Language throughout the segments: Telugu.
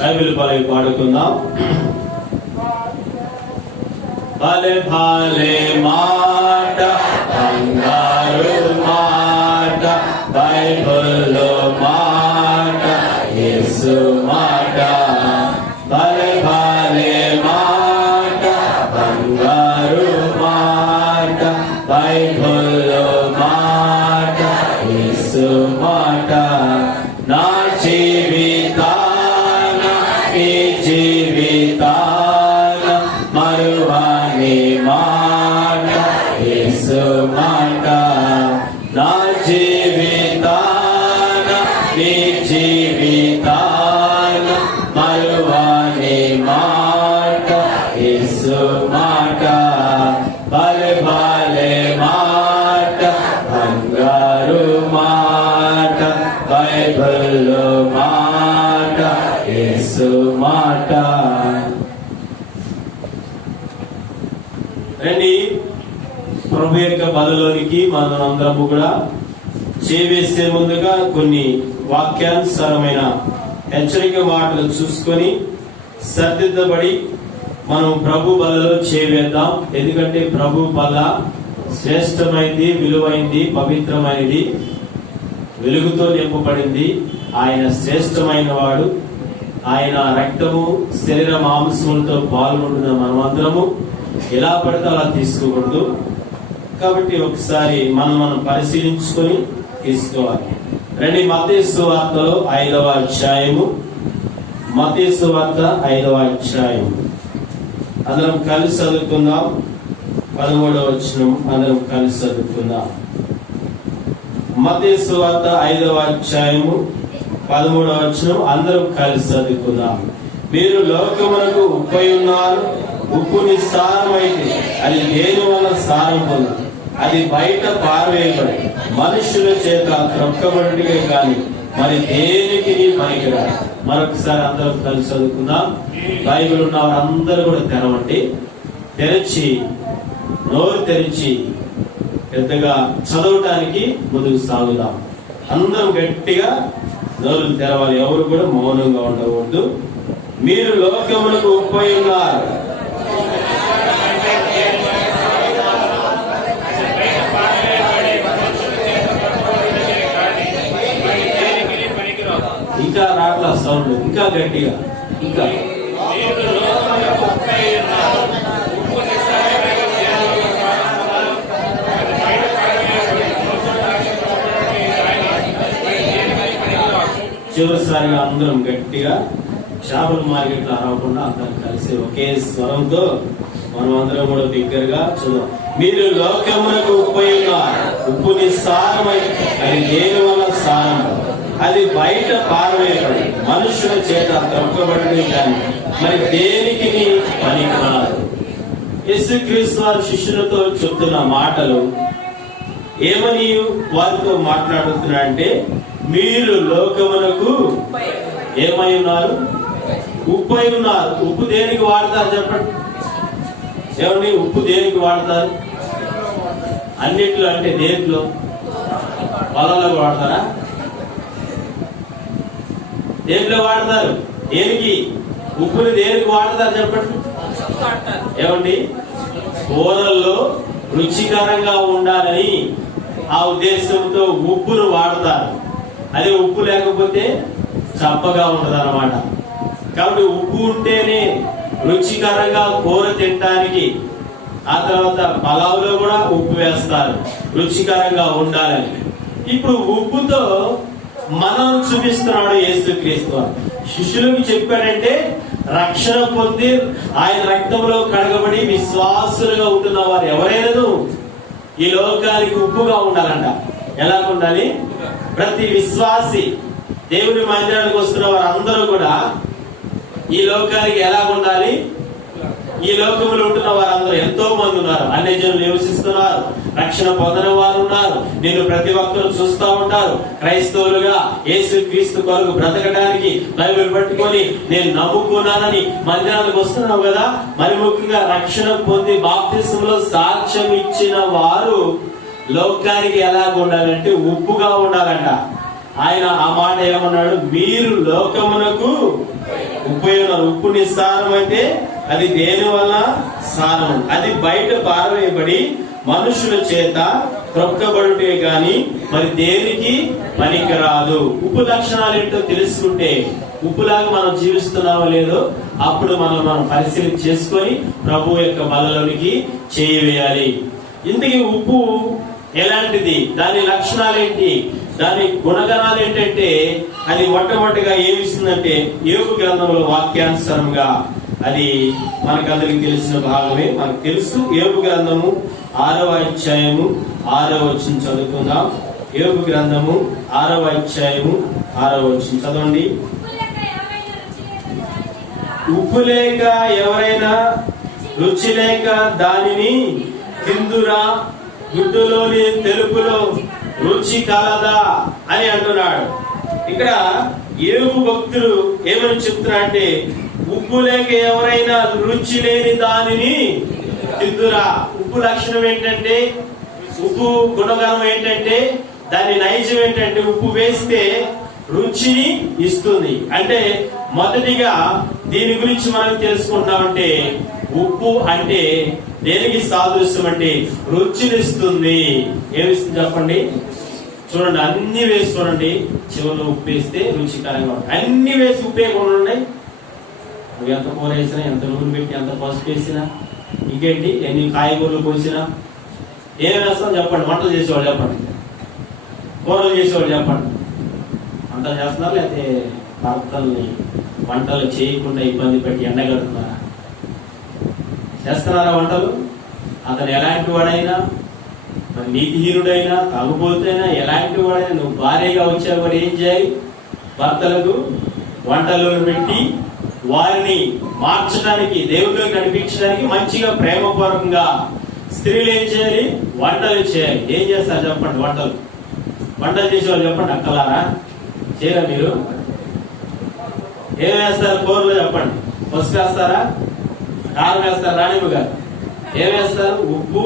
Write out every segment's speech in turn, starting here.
బైబిల్ పలవి పాడుకుందాం. భలే భలే మాట, బంగారు మాట, బైబిల్లో మాట, యేసు మాట. భలే భలే మాట, బంగారు మాట, బైబిల్లో మాట, యేసు మాట. నా జీవితాన ఈ జీవితాన మరువని మాట, యేసు మాట. నా జీవితాన ఈ జీవితాన మరువని మాట, యేసు మాట. భలే భలే మాట, బంగారు మాట, బైబిల్లో మాట, యేసు మాట. రండి, ప్రభు యొక్క బలలోనికి మనం అందరము కూడా చేవేసే ముందుగా కొన్ని వాక్యానుసారమైన హెచ్చరిక మాటలు చూసుకొని సర్దిద్దబడి మనం ప్రభు బలలో చేవేద్దాం. ఎందుకంటే ప్రభు బల శ్రేష్టమైంది, విలువైంది, పవిత్రమైనది, వెలుగుతో నింపబడింది. ఆయన శ్రేష్టమైన వాడు. ఆయన రక్తము శరీర మాంసములతో పాల్గొంటున్న మనమందరము ఎలా పడితే అలా తీసుకోకూడదు. కాబట్టి ఒకసారి మనం పరిశీలించుకొని తీసుకోవాలి. రండి, మత్తయి సువార్తలో 5వ అధ్యాయము. మత్తయి సువార్త 5వ అధ్యాయము అందరం కలిసి చదువుకుందాం. 13వ వచనం అందరం కలిసి చదువుకుందాం. మత్తయి సువార్త 5వ అధ్యాయము 13వ వచనం అందరం కలిసి చదువుకుందాం. మీరు లోకమునకు ఉప్పై ఉన్నారు. ఉప్పు నిస్సారమైతే అది దేని వల్ల సారం పొందు? అది బయట పారవేయబడి మనుషుల చేత త్రొక్కబడికే కానీ మరి దేనికి పనికిరాదు. మరొకసారి అందరం కలిసి చదువుకుందాం. బైబిల్ ఉన్న వారందరూ కూడా తెరవండి. తెరిచి నోరు తెరిచి పెద్దగా చదవటానికి ముందుకు సాగుదాం. అందరం గట్టిగా నోరు తెరవాలి. ఎవరు కూడా మౌనంగా ఉండకూడదు. మీరు లోకమునకు ఉప్పై ఉన్నారు. ఇంకా రాట్ల సౌండ్ ఇంకా గట్టిగా, ఇంకా చివరిసారిగా అందరం గట్టిగా చేపల మార్కెట్ లో అరవకుండా అందరం కలిసి ఒకే స్వరంతో మనం అందరం కూడా దగ్గరగా చూద్దాం. మీరు లోకమునకు ఉప్పై ఉన్నారు. ఉప్పు నిస్సారమై అది దేని వల్ల సారం? అది బయట పారవేయబడి మనుషుల చేత త్రొక్కబడి కానీ మరి దేనికి పనికిరాదు. యేసుక్రీస్తు వారి శిష్యులతో చెప్తున్న మాటలు ఏమని వారితో మాట్లాడుతున్నారంటే, మీరు లోకమునకు ఏమై ఉన్నారు? ఉప్పై ఉన్నారు. ఉప్పు దేనికి వాడతారు చెప్పండి. ఏమండి, ఉప్పు దేనికి వాడతారు? అన్నిట్లో అంటే దేంట్లో? పొలాలకు వాడతారా? దేంట్లో వాడతారు? దేనికి? ఉప్పుని దేనికి వాడతారు చెప్పండి. ఏమండి, కూరల్లో రుచికరంగా ఉండాలని ఆ ఉద్దేశంతో ఉప్పును వాడతారు. అదే ఉప్పు లేకపోతే చప్పగా ఉంటది అన్నమాట. కాబట్టి ఉప్పు ఉంటేనే రుచికరంగా కూర తినడానికి. ఆ తర్వాత పలావులో కూడా ఉప్పు వేస్తారు రుచికరంగా ఉండాలని. ఇప్పుడు ఉప్పుతో మనం చూపిస్తున్నాడు యేసుక్రీస్తు. శిష్యులకు చెప్పాడంటే, రక్షణ పొంది ఆయన రక్తంలో కడగబడి విశ్వాసులుగా ఉంటున్న వారు ఎవరైనా ఈ లోకానికి ఉప్పుగా ఉండాలంట. ఎలా ఉండాలి? ప్రతి విశ్వాసి, దేవుని మందిరానికి వస్తున్న వారందరూ కూడా ఈ లోకానికి ఎలా ఉండాలి? ఈ లోకంలో ఉంటున్న వారందరూ ఎంతో మంది ఉన్నారు. అన్ని జనులు నివసిస్తున్నారు, రక్షణ పొందని వారు ఉన్నారు. నేను ప్రతి ఒక్కరు చూస్తూ ఉంటారు. క్రైస్తవులుగా యేసుక్రీస్తు కొరకు బ్రతకడానికి బైబిల్ పట్టుకొని నేను నమ్ముకున్నానని మందిరానికి వస్తున్నావు కదా. మరి ముఖ్యంగా రక్షణ పొంది బాప్తిసంలో సాక్ష్యం ఇచ్చిన వారు లోకానికి ఎలా ఉండాలంటే ఉప్పుగా ఉండాలంట. ఆయన ఆ మాట ఏమన్నాడు? మీరు లోకమునకు ఉప్పు నిస్సారం అయితే అది దేని వల్ల సారం? అది బయట పారవేయబడి మనుషుల చేత త్రొక్కబడుటే గాని మరి దేనికి పనికిరాదు. ఉప్పు లక్షణాలు ఏంటో తెలుసుకుంటే ఉప్పులాగా మనం జీవిస్తున్నామో లేదో అప్పుడు మనం పరిశీలన చేసుకొని ప్రభు యొక్క బలలోనికి చేయవేయాలి. ఇంతకీ ఉప్పు ఎలాంటిది, దాని లక్షణాలు ఏంటి, దాని గుణగణాలు ఏంటంటే అది మొట్టమొదటిగా ఏమిస్తుందంటే యోబు గ్రంథంలో వాక్యానుసారంగా అది మనకందరికి తెలిసిన భాగమే. మనకు తెలుసు. యోబు గ్రంథము 6వ అధ్యాయము 6వ వచనం చదువుకుందాం. యోబు గ్రంథము 6వ అధ్యాయము 6వ వచనం చదవండి. ఉప్పు లేక ఎవరైనా రుచి లేక దానిని తిందురా, గుడ్డులోని తెలుపులో రుచి కలదా అని అంటున్నాడు. ఇక్కడ యోబు భక్తులు ఏమని చెప్తున్నా అంటే ఉప్పు లేక ఎవరైనా రుచి లేని దానిని తిందురా. ఉప్పు లక్షణం ఏంటంటే, ఉప్పు గుణగణం ఏంటంటే, దాని నైజం ఏంటంటే ఉప్పు వేస్తే రుచిని ఇస్తుంది. అంటే మొదటిగా దీని గురించి మనం తెలుసుకుంటామంటే ఉప్పు అంటే దేనికి సాదృశ్యం అంటే రుచినిస్తుంది. ఏమిస్తుంది చెప్పండి? చూడండి, అన్ని వేసి చూడండి, చివరిలో ఉప్పు వేస్తే రుచికరంగా ఉంటుంది. అన్ని వేసి ఉప్పు వేయకుండా ఉన్నాయి. ఎంత కూర వేసినా, ఎంత నూనె పెట్టి, ఎంత పసుపు వేసినా, ఇంకేంటి ఎన్ని కాయగూరలు కోసినా ఏం వేస్తాం చెప్పండి? వంటలు చేసేవాళ్ళు చెప్పండి, కూరలు చేసేవాళ్ళు చెప్పండి. వంటలు చేస్తున్నారు లేకపోతే భర్తల్ని వంటలు చేయకుండా ఇబ్బంది పెట్టి ఎండగడుతున్నారా? చేస్తున్నారా వంటలు? అతను ఎలాంటి వాడైనా, నీతిహీనుడైనా, తాగుబోతైనా, ఎలాంటి వాడైనా నువ్వు భార్యగా వచ్చావు కూడా ఏం చేయాలి? భర్తలకు వంటలను పెట్టి వారిని మార్చడానికి, దేవుడిలో నడిపించడానికి మంచిగా ప్రేమపూర్వకంగా స్త్రీలు ఏం చేయాలి? వంటలు చేయాలి. ఏం చేస్తారు చెప్పండి? వంటలు చేసేవాళ్ళు చెప్పండి. అక్కలారా చేయరా మీరు? ఏం వేస్తారు కూరలో చెప్పండి? పసుపు వేస్తారా, కారం వేస్తారా? రాణిమ్మ గారు ఏం వేస్తారు? ఉప్పు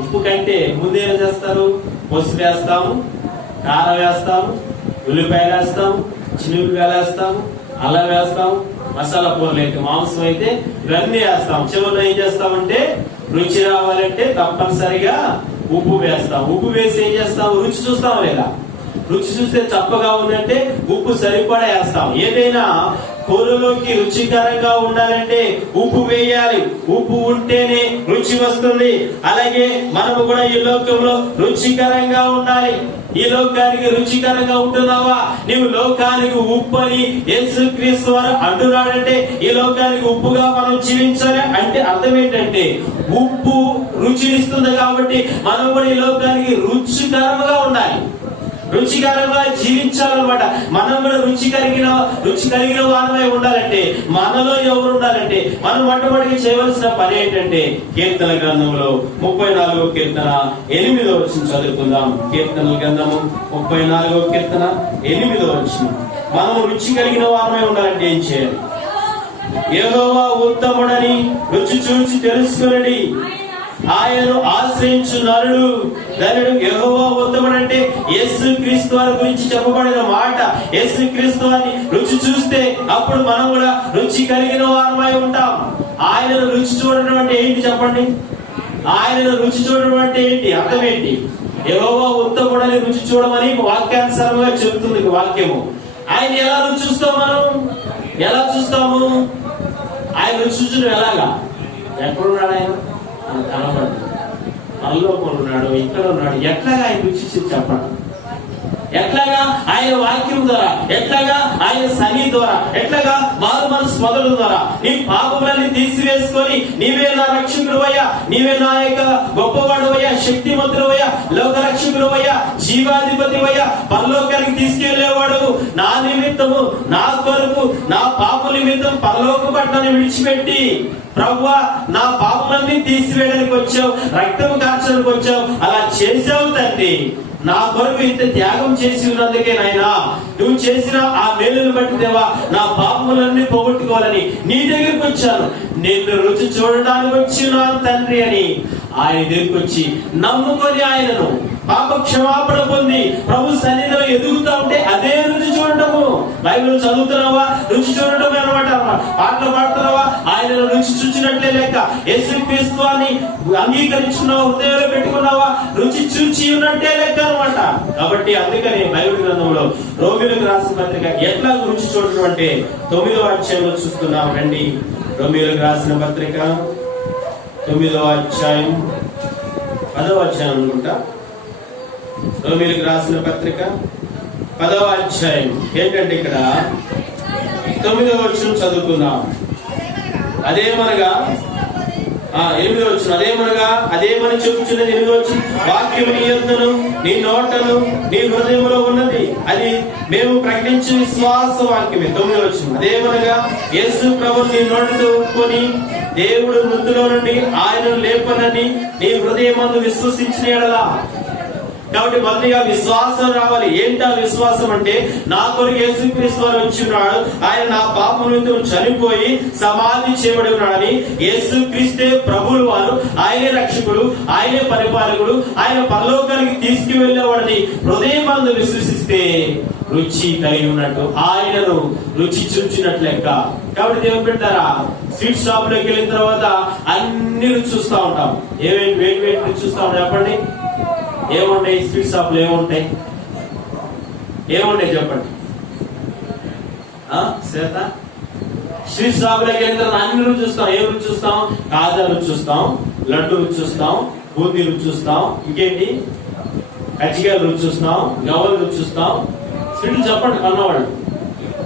ఉప్పు కంటే ముందు ఏం చేస్తారు? పసుపు వేస్తాము, కారం వేస్తాము, ఉల్లిపాయలు వేస్తాము, చిన్నుపాయలు వేస్తాము, అల్లం వేస్తాం, మసాలా కూరలు అయితే, మాంసం అయితే ఇవన్నీ వేస్తాం. చివరిలో ఏం చేస్తామంటే రుచి రావాలంటే తప్పనిసరిగా ఉప్పు వేస్తాం. ఉప్పు వేసి ఏం చేస్తాం? రుచి చూస్తాం లేదా? రుచి చూస్తే చప్పగా ఉందంటే ఉప్పు సరిపడా వేస్తాం. ఏదైనా కూరలోకి రుచికరంగా ఉండాలంటే ఉప్పు వేయాలి. ఉప్పు ఉంటేనే రుచి వస్తుంది. అలాగే మనము కూడా ఈ లోకంలో రుచికరంగా ఉండాలి. ఈ లోకానికి రుచికరంగా ఉంటున్నావా? నీవు లోకానికి ఉప్పు అని యేసుక్రీస్తు వారు అంటున్నాడంటే ఈ లోకానికి ఉప్పుగా మనం జీవించాలి అంటే అర్థం ఏంటంటే ఉప్పు రుచినిస్తుంది కాబట్టి మనం కూడా ఈ లోకానికి రుచికరంగా ఉండాలి, రుచికరంగా జీవించాలన్నమాట. మనం కూడా రుచి కలిగిన వారమై ఉండాలంటే మనలో ఎవరు ఉండాలంటే మనం మొట్టమొదటిగా చేయవలసిన పని ఏంటంటే కీర్తన గ్రంథంలో 34వ కీర్తన 8వ వచనం చదువుకుందాం. కీర్తనల గ్రంథము 34వ కీర్తన 8వ వచనం. మనం రుచి కలిగిన వారమై ఉండాలంటే ఏం చేయాలి? యెహోవా ఉత్తముడని రుచి చూచి తెలుసుకునడి, ఆయనను ఆశ్రయించు నరుడు ధనుడు. యెహోవా ఉత్తముడంటే యేసుక్రీస్తు వారి గురించి చెప్పబడిన మాట. యేసుక్రీస్తు వారిని రుచి చూస్తే అప్పుడు మనం కూడా రుచి కలిగిన వారమై ఉంటాం. ఆయనను రుచి చూడడం అంటే ఏంటి చెప్పండి? ఆయనను రుచి చూడడం అంటే ఏంటి? అర్థం ఏంటి? యెహోవా ఉత్తముడని రుచి చూడమని వాక్యానుసారంగా చెబుతుంది వాక్యము. ఆయన ఎలా రుచి చూస్తాం? మనం ఎలా చూస్తాము? ఆయన రుచి చూడడం ఎలాగా? ఎక్కడున్నాడు ఆయన? కనబడు, పరలోకంలో ఉన్నాడు, ఇక్కడ ఉన్నాడు. ఎట్లాగా ఆయన రుచి చెప్పండి? ఎట్లాగా? ఆయన వాక్యం ద్వారా, ఎట్లాగా ఆయన సన్నిధి ద్వారా, ఎట్లాగా మారు మనసు మొదలు ద్వారా నీ పాపములన్నీ తీసివేసుకొని నీవే నా రక్షకుడువయ్యా, నీవే నా యొక్క గొప్పవాడువయ్యా, శక్తిమంతుడువయ్యా, లోక రక్షకుడువయ్యా, జీవాధిపతివయ్యా, పరలోకానికి తీసుకెళ్లేవాడు నా నిమిత్తము, నా కొరకు, నా పాప నిమిత్తం పరలోక పట్టణాన్ని విడిచిపెట్టి ప్రభువా నా పాపలన్నీ తీసివేయడానికి వచ్చావు, రక్తము కార్చడానికి వచ్చావు, అలా చేసావు తండ్రి. నా కొరకు ఇంత త్యాగం చేసి ఉన్నందుకే నాయనా, నువ్వు చేసిన ఆ మేలును బట్టి దేవా నా పాపములన్నీ పోగొట్టుకోవాలని నీ దగ్గరికి వచ్చాను, నిన్ను రుచి చూడడానికి వచ్చినాను తండ్రి అని ఆయన దగ్గరికి వచ్చి నమ్ముకొని ఆయనను పాప క్షమాపణ పొంది ప్రభు సన్నిధిలో ఎదుగుతా ఉంటే అదే రుచి చూడటము. బైబిల్ చదువుతున్నావా, రుచి చూడటమే అనమాట. పాటలు పాడుతున్నావా, ఆయన రుచి చూచినట్లే లెక్క. యేసుక్రీస్తుని అంగీకరించుకున్నావా, హృదయంలో పెట్టుకున్నావా, రుచి చూచి ఉన్నట్టే లెక్క అనమాట. కాబట్టి అందుకని బైబిల్ గ్రంథంలో రోమీయులకు రాసిన పత్రిక ఎట్లా రుచి చూడటం అంటే 9వ అధ్యాయంలో చూస్తున్నాం. రండి, రోమీయులకు రాసిన పత్రిక 9వ అధ్యాయం 10వ అధ్యాయం అనుకుంటా. రోమీయులకు రాసిన పత్రిక 10వ అధ్యాయం ఏంటంటే ఇక్కడ 9వ వచనం చదువుకుందాం. అదేమనగా 8వ వచనం, అదేమని చెప్పుచున్నది 8వ వచనం, వాక్యము నీ యొద్దను నీ నోటను నీ హృదయంలో ఉన్నది, అది మేము ప్రకటించే విశ్వాస వాక్యమే. 9వ వచనం, అదేమనగా యేసు ప్రభువును నీ నోటితో ఒప్పుకొని దేవుడు మృతుల్లో నుండి ఆయనను లేపనని నీ హృదయమందు విశ్వసించిన యెడల. కాబట్టి మొదటిగా విశ్వాసం రావాలి. ఏంటా విశ్వాసం అంటే, నా కొరకు యేసుక్రీస్తు వారు వచ్చి ఉన్నాడు, ఆయన నా పాపం నిమిత్తం చనిపోయి సమాధి చేయబడి ఉన్నాడని, యేసుక్రీస్తే ప్రభువులు వారు, ఆయనే రక్షకుడు, ఆయనే పరిపాలకుడు, ఆయన పరలోకానికి తీసుకువెళ్ళేవాడని హృదయమందు విశ్వసిస్తే రుచి కలిగి ఉన్నట్టు, ఆయనను రుచి చూచినట్లు లెక్క. కాబట్టి దేవుని పెట్టారా, స్వీట్ షాప్ లోకి వెళ్ళిన తర్వాత అన్ని రుచి చూస్తూ ఉంటాం. ఏమేమి వేడి రుచి చూస్తా ఉంటాం చెప్పండి. ఏముంటాయి స్వీట్ షాప్ లో? ఏముంటాయి చెప్పండి. శ్వేత, స్వీట్ షాప్ లోకి వెళ్ళిన తర్వాత అన్ని రుచి చూస్తాం. ఏం రుచి చూస్తాం? కాజా రుచి చూస్తాం, లడ్డు రుచి చూస్తాం, బూందీ రుచి చూస్తాం, ఇంకేంటి కజ్జికాయలు రుచి చూస్తాం, గవ్వలు రుచి చూస్తాం. స్వీట్లు చెప్పండి కన్నవాళ్ళు.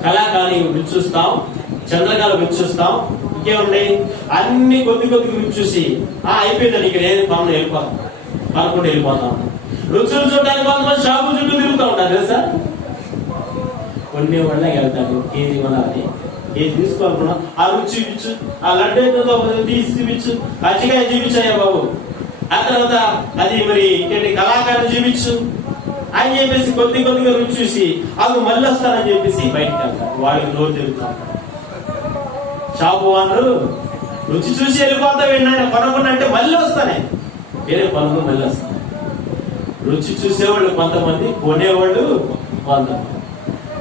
కళాకాని రుచి చూస్తాం, చంద్రకాల రుచి చూస్తాం, ఇంకేముంటాయి అన్ని కొద్ది రుచి చూసి అయిపోయిందని ఇక్కడ ఏది పనులు వెళ్ళిపోతాం, పనుకుంటూ వెళ్ళిపోతాం. రుచులు చూడడానికి కొంతమంది షాపు చుట్టూ తిరుగుతూ ఉంటారు తెలుసా. కొన్ని వాళ్ళ వెళ్తారు, ఏది కొనాలి, ఏది తీసుకోవాలనుకున్నా ఆ రుచి చూపించు, ఆ లడ్డు ఏదో తీసి చూపించు, కజ్జికాయ చూపించాయా బాబు, ఆ తర్వాత అది మరి ఇంకేంటి కళాకారులు చూపించు అని చెప్పేసి కొద్దిగా రుచి చూసి అవి మళ్ళీ వస్తారని చెప్పేసి బయటకు వెళ్తారు. వాళ్ళకి నోరు తిరుగుతూ ఉంటారు. షాపు వాళ్ళు రుచి చూసి వెళ్ళిపోతా వెళ్ళిన కొనకుండా మళ్ళీ వస్తానే వేరే పనులు మళ్ళీ వస్తాయి. రుచి చూసేవాళ్ళు కొంతమంది, కొనేవాళ్ళు కొంతమంది.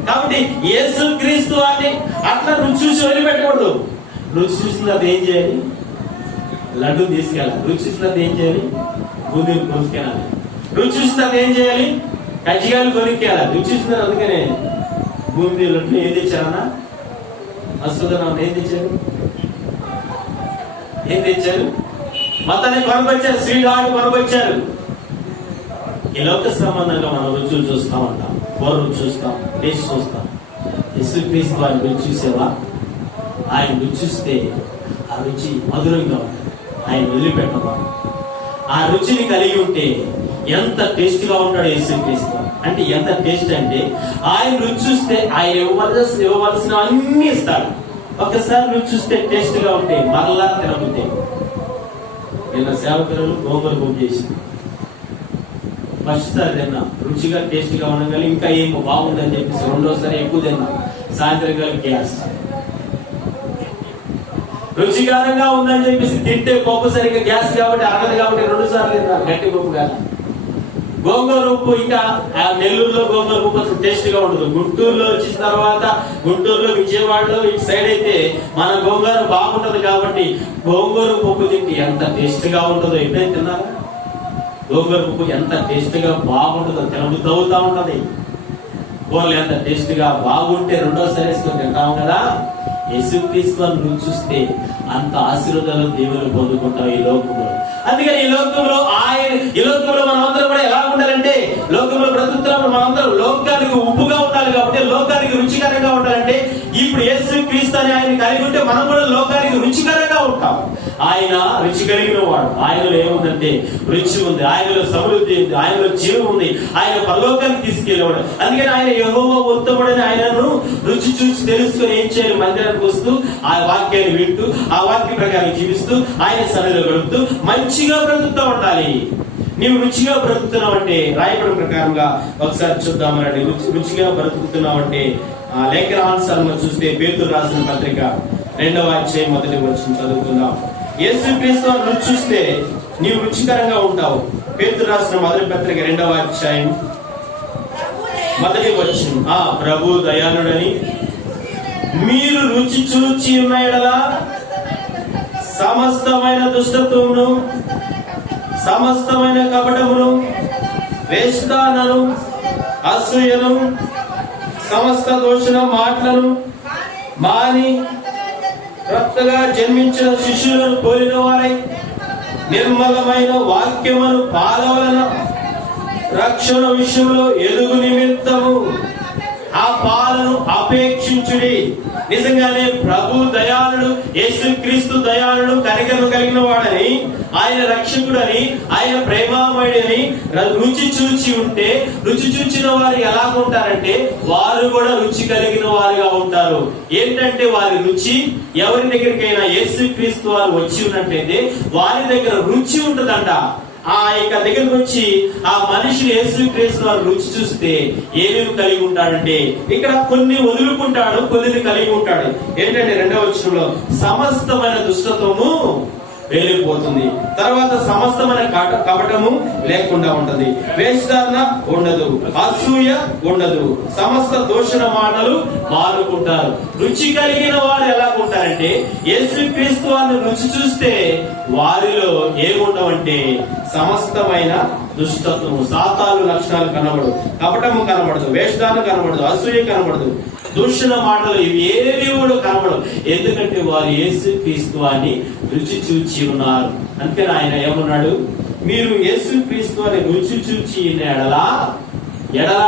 కాబట్టి యేసుక్రీస్తు అని అట్లా రుచి చూసి వదిలిపెట్టకూడదు. రుచి చూసిన అది ఏం చేయాలి? లడ్డు తీసుకెళ్ళాలి. రుచి చూసిన అది ఏం చేయాలి? బూందీలు కొనుక్కెళ్ళాలి. రుచి చూసిన అది ఏం చేయాలి? కజ్జికాయలు కొనుక్కెళ్ళాలి. రుచి చూసిన అందుకనే బూందీ లడ్డు ఏం తెచ్చారన్నా అశ్వదనం ఏం తెచ్చారు? మొత్తాన్ని కొనుకొచ్చారు, స్వీట్ హార్ట్ కొనుకొచ్చారు. ఈ లోక సంబంధంగా మనం రుచులు చూస్తా ఉంటాం, కూర రుచి చూస్తాం, టేస్ట్ చూస్తాం. యేసుక్రీస్తు వారి రుచి చూసేవా? ఆయన రుచి చూస్తే ఆ రుచి మధురంగా ఉంటుంది. ఆయన వదిలిపెట్టమా. ఆ రుచిని కలిగి ఉంటే ఎంత టేస్ట్ గా ఉంటాడు యేసుక్రీస్తు. అంటే ఎంత టేస్ట్ అంటే, ఆయన రుచి చూస్తే ఆయన ఇవ్వవలసిన అన్ని ఇస్తాడు. ఒక్కసారి రుచి చూస్తే టేస్ట్ గా ఉంటే మరలా తినబుద్దే. నిన్న సేవకులు గోంగూర బుక్ చేసి ఫస్ట్ సారి తిన్నా, రుచిగా టేస్ట్ గా ఉండగానే ఇంకా ఏం బాగుందని చెప్పేసి రెండోసారి ఎక్కువ తిన్నా. సాయంత్రం కాలం గ్యాస్. రుచికరంగా ఉందని చెప్పేసి తింటే పప్పు సరిగ్గా గ్యాస్ కాబట్టి అరగదు కాబట్టి 2 సార్లు తిన్నా. గట్టి పప్పు కాదు, గోంగూర ఉప్పు. ఇంకా నెల్లూరులో గోంగూర ఉప్పు టేస్ట్ గా ఉండదు. గుంటూరులో వచ్చిన తర్వాత, గుంటూరులో విజయవాడలో ఇటు సైడ్ అయితే మన గోంగూర బాగుంటది కాబట్టి గోంగూర ఉప్పు తింటే ఎంత టేస్ట్ గా ఉంటుందో ఎప్పుడైతే తిన్నారా? గోంగూర ఉప్పు ఎంత టేస్ట్ గా బాగుంటుందో తినబుద్ధి అవుతా ఉంటది. కూరలు ఎంత టేస్ట్ గా బాగుంటే రెండోసారి వేసుకొని తింటాం కదా. యేసుక్రీస్తు రుచి చూస్తే అంత ఆశీర్వాదాలు దేవుని పొందుకుంటాం ఈ లోకంలో. అందుకని ఈ లోకంలో మనమందరం కూడా ఎలా ఉండాలంటే, లోకంలో బ్రతుకుతున్నప్పుడు మనందరం లోకానికి ఉప్పుగా ఉండాలి. కాబట్టి లోకానికి రుచికరంగా ఉండాలంటే ఇప్పుడు యేసుక్రీస్తు అని ఆయన కలిగి ఉంటే మనం కూడా లోకానికి రుచికరంగా ఉంటాం. ఆయన రుచి కలిగిన వాడు. ఆయనలో ఏముందంటే రుచి ఉంది, ఆయనలో సమృద్ధి ఉంది, ఆయనలో జీవం ఉంది, ఆయన పరలోకానికి తీసుకెళ్ళేవాడు. అందుకని ఆయన యెహోవా ఉత్తముడని ఆయనను రుచి చూసి తెలుసుకొని ఏం చేయాలి? మందిరానికి వస్తూ ఆ వాక్యాన్ని వింటూ ఆ వాక్య ప్రకారం జీవిస్తూ ఆయన సన్నిధిలో గడుపుతూ మంచిగా బ్రతుకుతూ ఉండాలి. నీవు రుచిగా బ్రతుకుతున్నావు అంటే రాయబడిన ప్రకారంగా ఒకసారి చూద్దామనండి. రుచిగా బ్రతుకుతున్నావు అంటే లేఖనానుసారంగా చూస్తే పేతురు రాసిన పత్రిక 2వ అధ్యాయం 1వ వచనం చదువుకుందాం. యేసుక్రీస్తు రుచి చూస్తే నీవు రుచికరంగా ఉంటావు. పేతురు రాసిన మొదటి పత్రిక 2వ అధ్యాయం మొదటి వచనం. ప్రభు దయాళుడని మీరు రుచి చూచి ఉన్న యెడల సమస్తమైన దుష్టత్వమును, సమస్తమైన కపటమును, వేశ్యతనను, అసూయను, సమస్త దోషణ మాటలను మాని క్రొత్తగా జన్మించిన శిష్యులను పోలిన వారై నిర్మలమైన వాక్యమును పాలవలన రక్షణ విషయంలో ఎదుగు నిమిత్తము ఆ పాలను అపేక్షించుడి. నిజంగానే ప్రభు దయాళుడు, యేసుక్రీస్తు దయాళుడు, కనికరము కలిగిన వాడని, ఆయన రక్షకుడని, ఆయన ప్రేమామయుడని రుచి చూచి ఉంటే, రుచి చూచిన వారు ఎలా ఉంటారంటే వారు కూడా రుచి కలిగిన వారుగా ఉంటారు. ఏంటంటే వారి రుచి, ఎవరి దగ్గరికైనా యేసుక్రీస్తు వారు వచ్చి ఉన్నట్టయితే వారి దగ్గర రుచి ఉంటుందంట. ఆ యొక్క దగ్గరకు వచ్చి ఆ మనిషిని యేసుక్రీస్తు వారు రుచి చూస్తే ఏమేమి కలిగి ఉంటాడంటే, ఇక్కడ కొన్ని వదులుకుంటాడు, కొన్ని కలిగి ఉంటాడు. ఏంటంటే 2వ వచనంలో సమస్తమైన దుష్టత్వము వెళ్ళిపోతుంది. తర్వాత సమస్తమైన కపటము లేకుండా ఉంటది, వేషధారణ ఉండదు, అసూయ ఉండదు, సమస్త దోషణ మాటలు మానుకుంటారు. రుచి కలిగిన వారు ఎలా ఉంటారంటే యేసుక్రీస్తు వారిని రుచి చూస్తే వారిలో ఏముండవంటే సమస్తమైన దుష్టత్వము, సాతాను లక్షణాలు కనబడదు, కపటము కనబడదు, వేషధారణ కనబడదు, అసూయ కనబడదు, దూషణ మాటలు ఇవి ఏవి కూడా కనబడవు. ఎందుకంటే వారు యేసుక్రీస్తు వారిని రుచి చూచి ఉన్నారు. అందుకని ఆయన ఏమన్నాడు, మీరు యేసుక్రీస్తు వారిని రుచి చూచి ఎడలా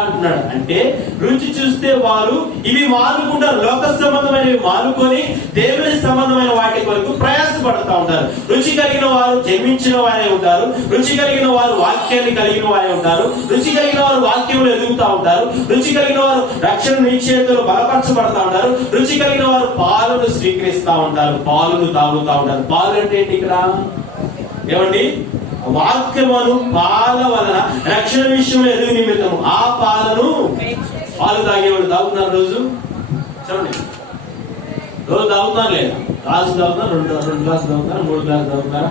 అంటున్నాడు. అంటే రుచి చూస్తే వారు ఇవి మానుకుంటారు, లోక సంబంధమైనవి మానుకొని దేవుని సంబంధమైన వాటి కొరకు ప్రయాసపడుతూ ఉంటారు. రుచి కలిగిన వారు జన్మించిన వారే ఉంటారు, రుచి కలిగిన వారు వాక్యాన్ని కలిగిన వారే ఉంటారు, రుచి కలిగిన వారు వాక్యములు ఎదుగుతూ ఉంటారు, రుచి కలిగిన వారు రక్షణ నిశ్చయతలో బలపరచబడతా ఉంటారు, రుచి కలిగిన వారు పాలును స్వీకరిస్తూ ఉంటారు, పాలును తాగుతూ ఉంటారు. పాలు అంటే ఏంటి ఇక్కడ ఏమండి? వాక్యమును పాల వలన రక్షణ విషయంలో ఎదుగు నిమిత్తము ఆ పాలను, పాలు తాగేవాడు తాగుతున్నారు రోజు, చూడండి రోజు తాగుతున్నారు లేదా? గ్లాసు తాగుతున్నారు, రెండు గ్లాసులు తాగుతున్నారు, 3 గ్లాసులు తాగుతారా?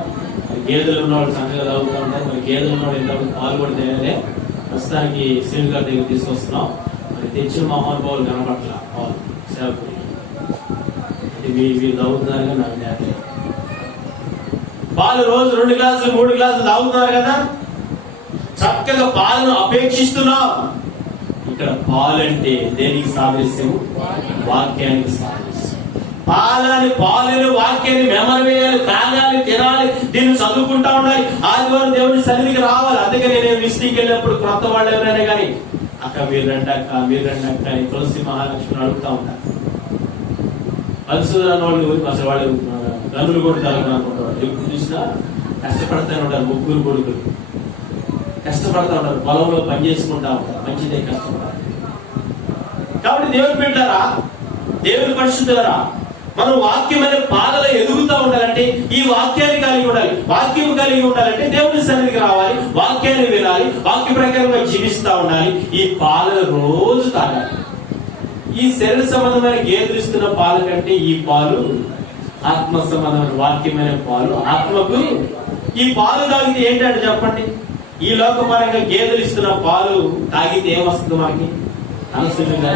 గేదెలు ఉన్నవాడు సంగతిగా తాగుతూ ఉంటారు. మరి గేదెలు ఉన్నవాడు ఎంత పాలు కూడా తేయాలి. ప్రస్తుతానికి శ్రీని గారి దగ్గర తీసుకొస్తున్నాం. మరి తెచ్చిన మహానుభావులు కనపట్ల పాలు సేవకులు మీరు తాగుతున్నారు కానీ నాకు నేత పాలు రోజు 2 గ్లాసులు 3 గ్లాసులు తాగుతున్నారు కదా, చక్కగా పాలను అపేక్షిస్తున్నాం. ఇక్కడ పాలు అంటే దేనికి సాదృశ్యం? వాక్యానికి సాదృశ్యం. పాలని వాక్యాన్ని మెమరీ వేయాలి, తాగాలి, తినాలి, దీన్ని చదువుకుంటా ఉండాలి, ఆదివారం దేవుని సన్నిధికి రావాలి. అందుకని నేను విసిటికి వెళ్ళినప్పుడు కొత్త వాళ్ళు ఎవరైనా కానీ అక్క మీరు రండి అక్క అని తులసి మహాలక్ష్మిని అడుగుతా ఉంటారు. పరిశుద్ధ వాళ్ళు అసలు వాళ్ళు గనులు కొడతారు అనుకుంటారు. ఎప్పుడు చూసినా కష్టపడతానే ఉంటారు, ముగ్గురు కొడుకులు కష్టపడతా ఉంటారు, పొలంలో పని చేసుకుంటా ఉంటారు. మంచిదే కష్టపడాలి. కాబట్టి దేవుని బిడ్డలారా, దేవుని పరిశుద్ధులారా, మనం వాక్యం అనే పాలలో ఎదుగుతూ ఉండాలంటే ఈ వాక్యాన్ని కలిగి ఉండాలి. వాక్యం కలిగి ఉండాలంటే దేవుని సన్నిధికి రావాలి, వాక్యాన్ని వినాలి, వాక్య ప్రకారంగా జీవిస్తూ ఉండాలి. ఈ పాలను రోజు తాగాలి. ఈ శరీర సంబంధమైన గేదెలు ఇస్తున్న పాలు కంటే ఈ పాలు ఆత్మ సంబంధమైన వాక్యమైన పాలు ఆత్మకు. ఈ పాలు తాగితే ఏంటంటే చెప్పండి, ఈ లోకపరంగా గేదెలు ఇస్తున్న పాలు తాగితే ఏమొస్తుంది మనకి? అనసూయంగా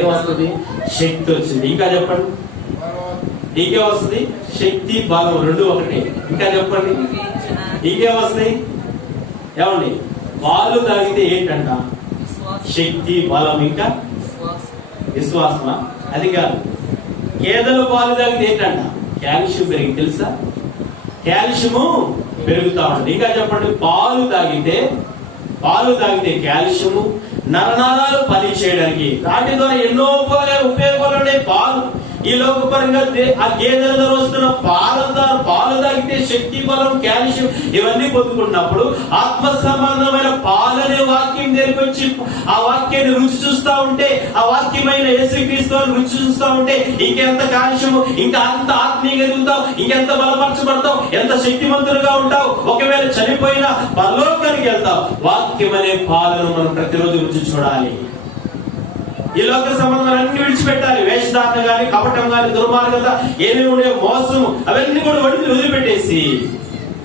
ఏమొస్తుంది? శక్తి వచ్చింది. ఇంకా చెప్పండి, ఇంకే వస్తుంది? శక్తి, బలం రెండు ఒకటి. ఇంకా చెప్పండి, ఇంకే వస్తాయి? ఏమండి, పాలు తాగితే ఏంటంట? శక్తి, బలం, ఇంకా విశ్వాసమా? అది కాదు. గేదెల పాలు తాగితే ఏంటంట? కాల్షియం పెరిగి, తెలుసా? కాల్షియము పెరుగుతా ఉంటుంది. ఇంకా చెప్పండి, పాలు తాగితే కాల్షియము, నరనాళాలు పని చేయడానికి, వాటి ద్వారా ఎన్నో ఉపయోగాలు ఉన్నాయి. పాలు ఈ లోకపరంగా ఆ గేదెల ద్వారా వస్తున్న పాలు తాగితే శక్తి, బలం, కాల్షియం ఇవన్నీ పొందుకున్నప్పుడు ఆత్మ సంబంధమైన పాలనే వాక్యం దగ్గరికి వచ్చి ఆ వాక్యాన్ని రుచి చూస్తా ఉంటే, ఆ వాక్యమైన యేసుక్రీస్తు రుచి చూస్తా ఉంటే ఇంకెంత కాల్షియం, ఇంకా అంత ఆత్మీయంగా ఎదుగుతావు, ఇంకెంత బలపరచబడతావు, ఎంత శక్తివంతులుగా ఉంటావు. ఒకవేళ చనిపోయినా పరలోకానికి వెళ్తావు. వాక్యం అనే పాలను మనం ప్రతిరోజు రుచి చూడాలి. ఈ లోక సంబంధాలు అన్ని విడిచిపెట్టాలి. వేషధారణ గాని, కపటం గాని, దుర్మార్గత ఏమేమి ఉండే, మోసం, అవన్నీ కూడా వదిలిపెట్టేసి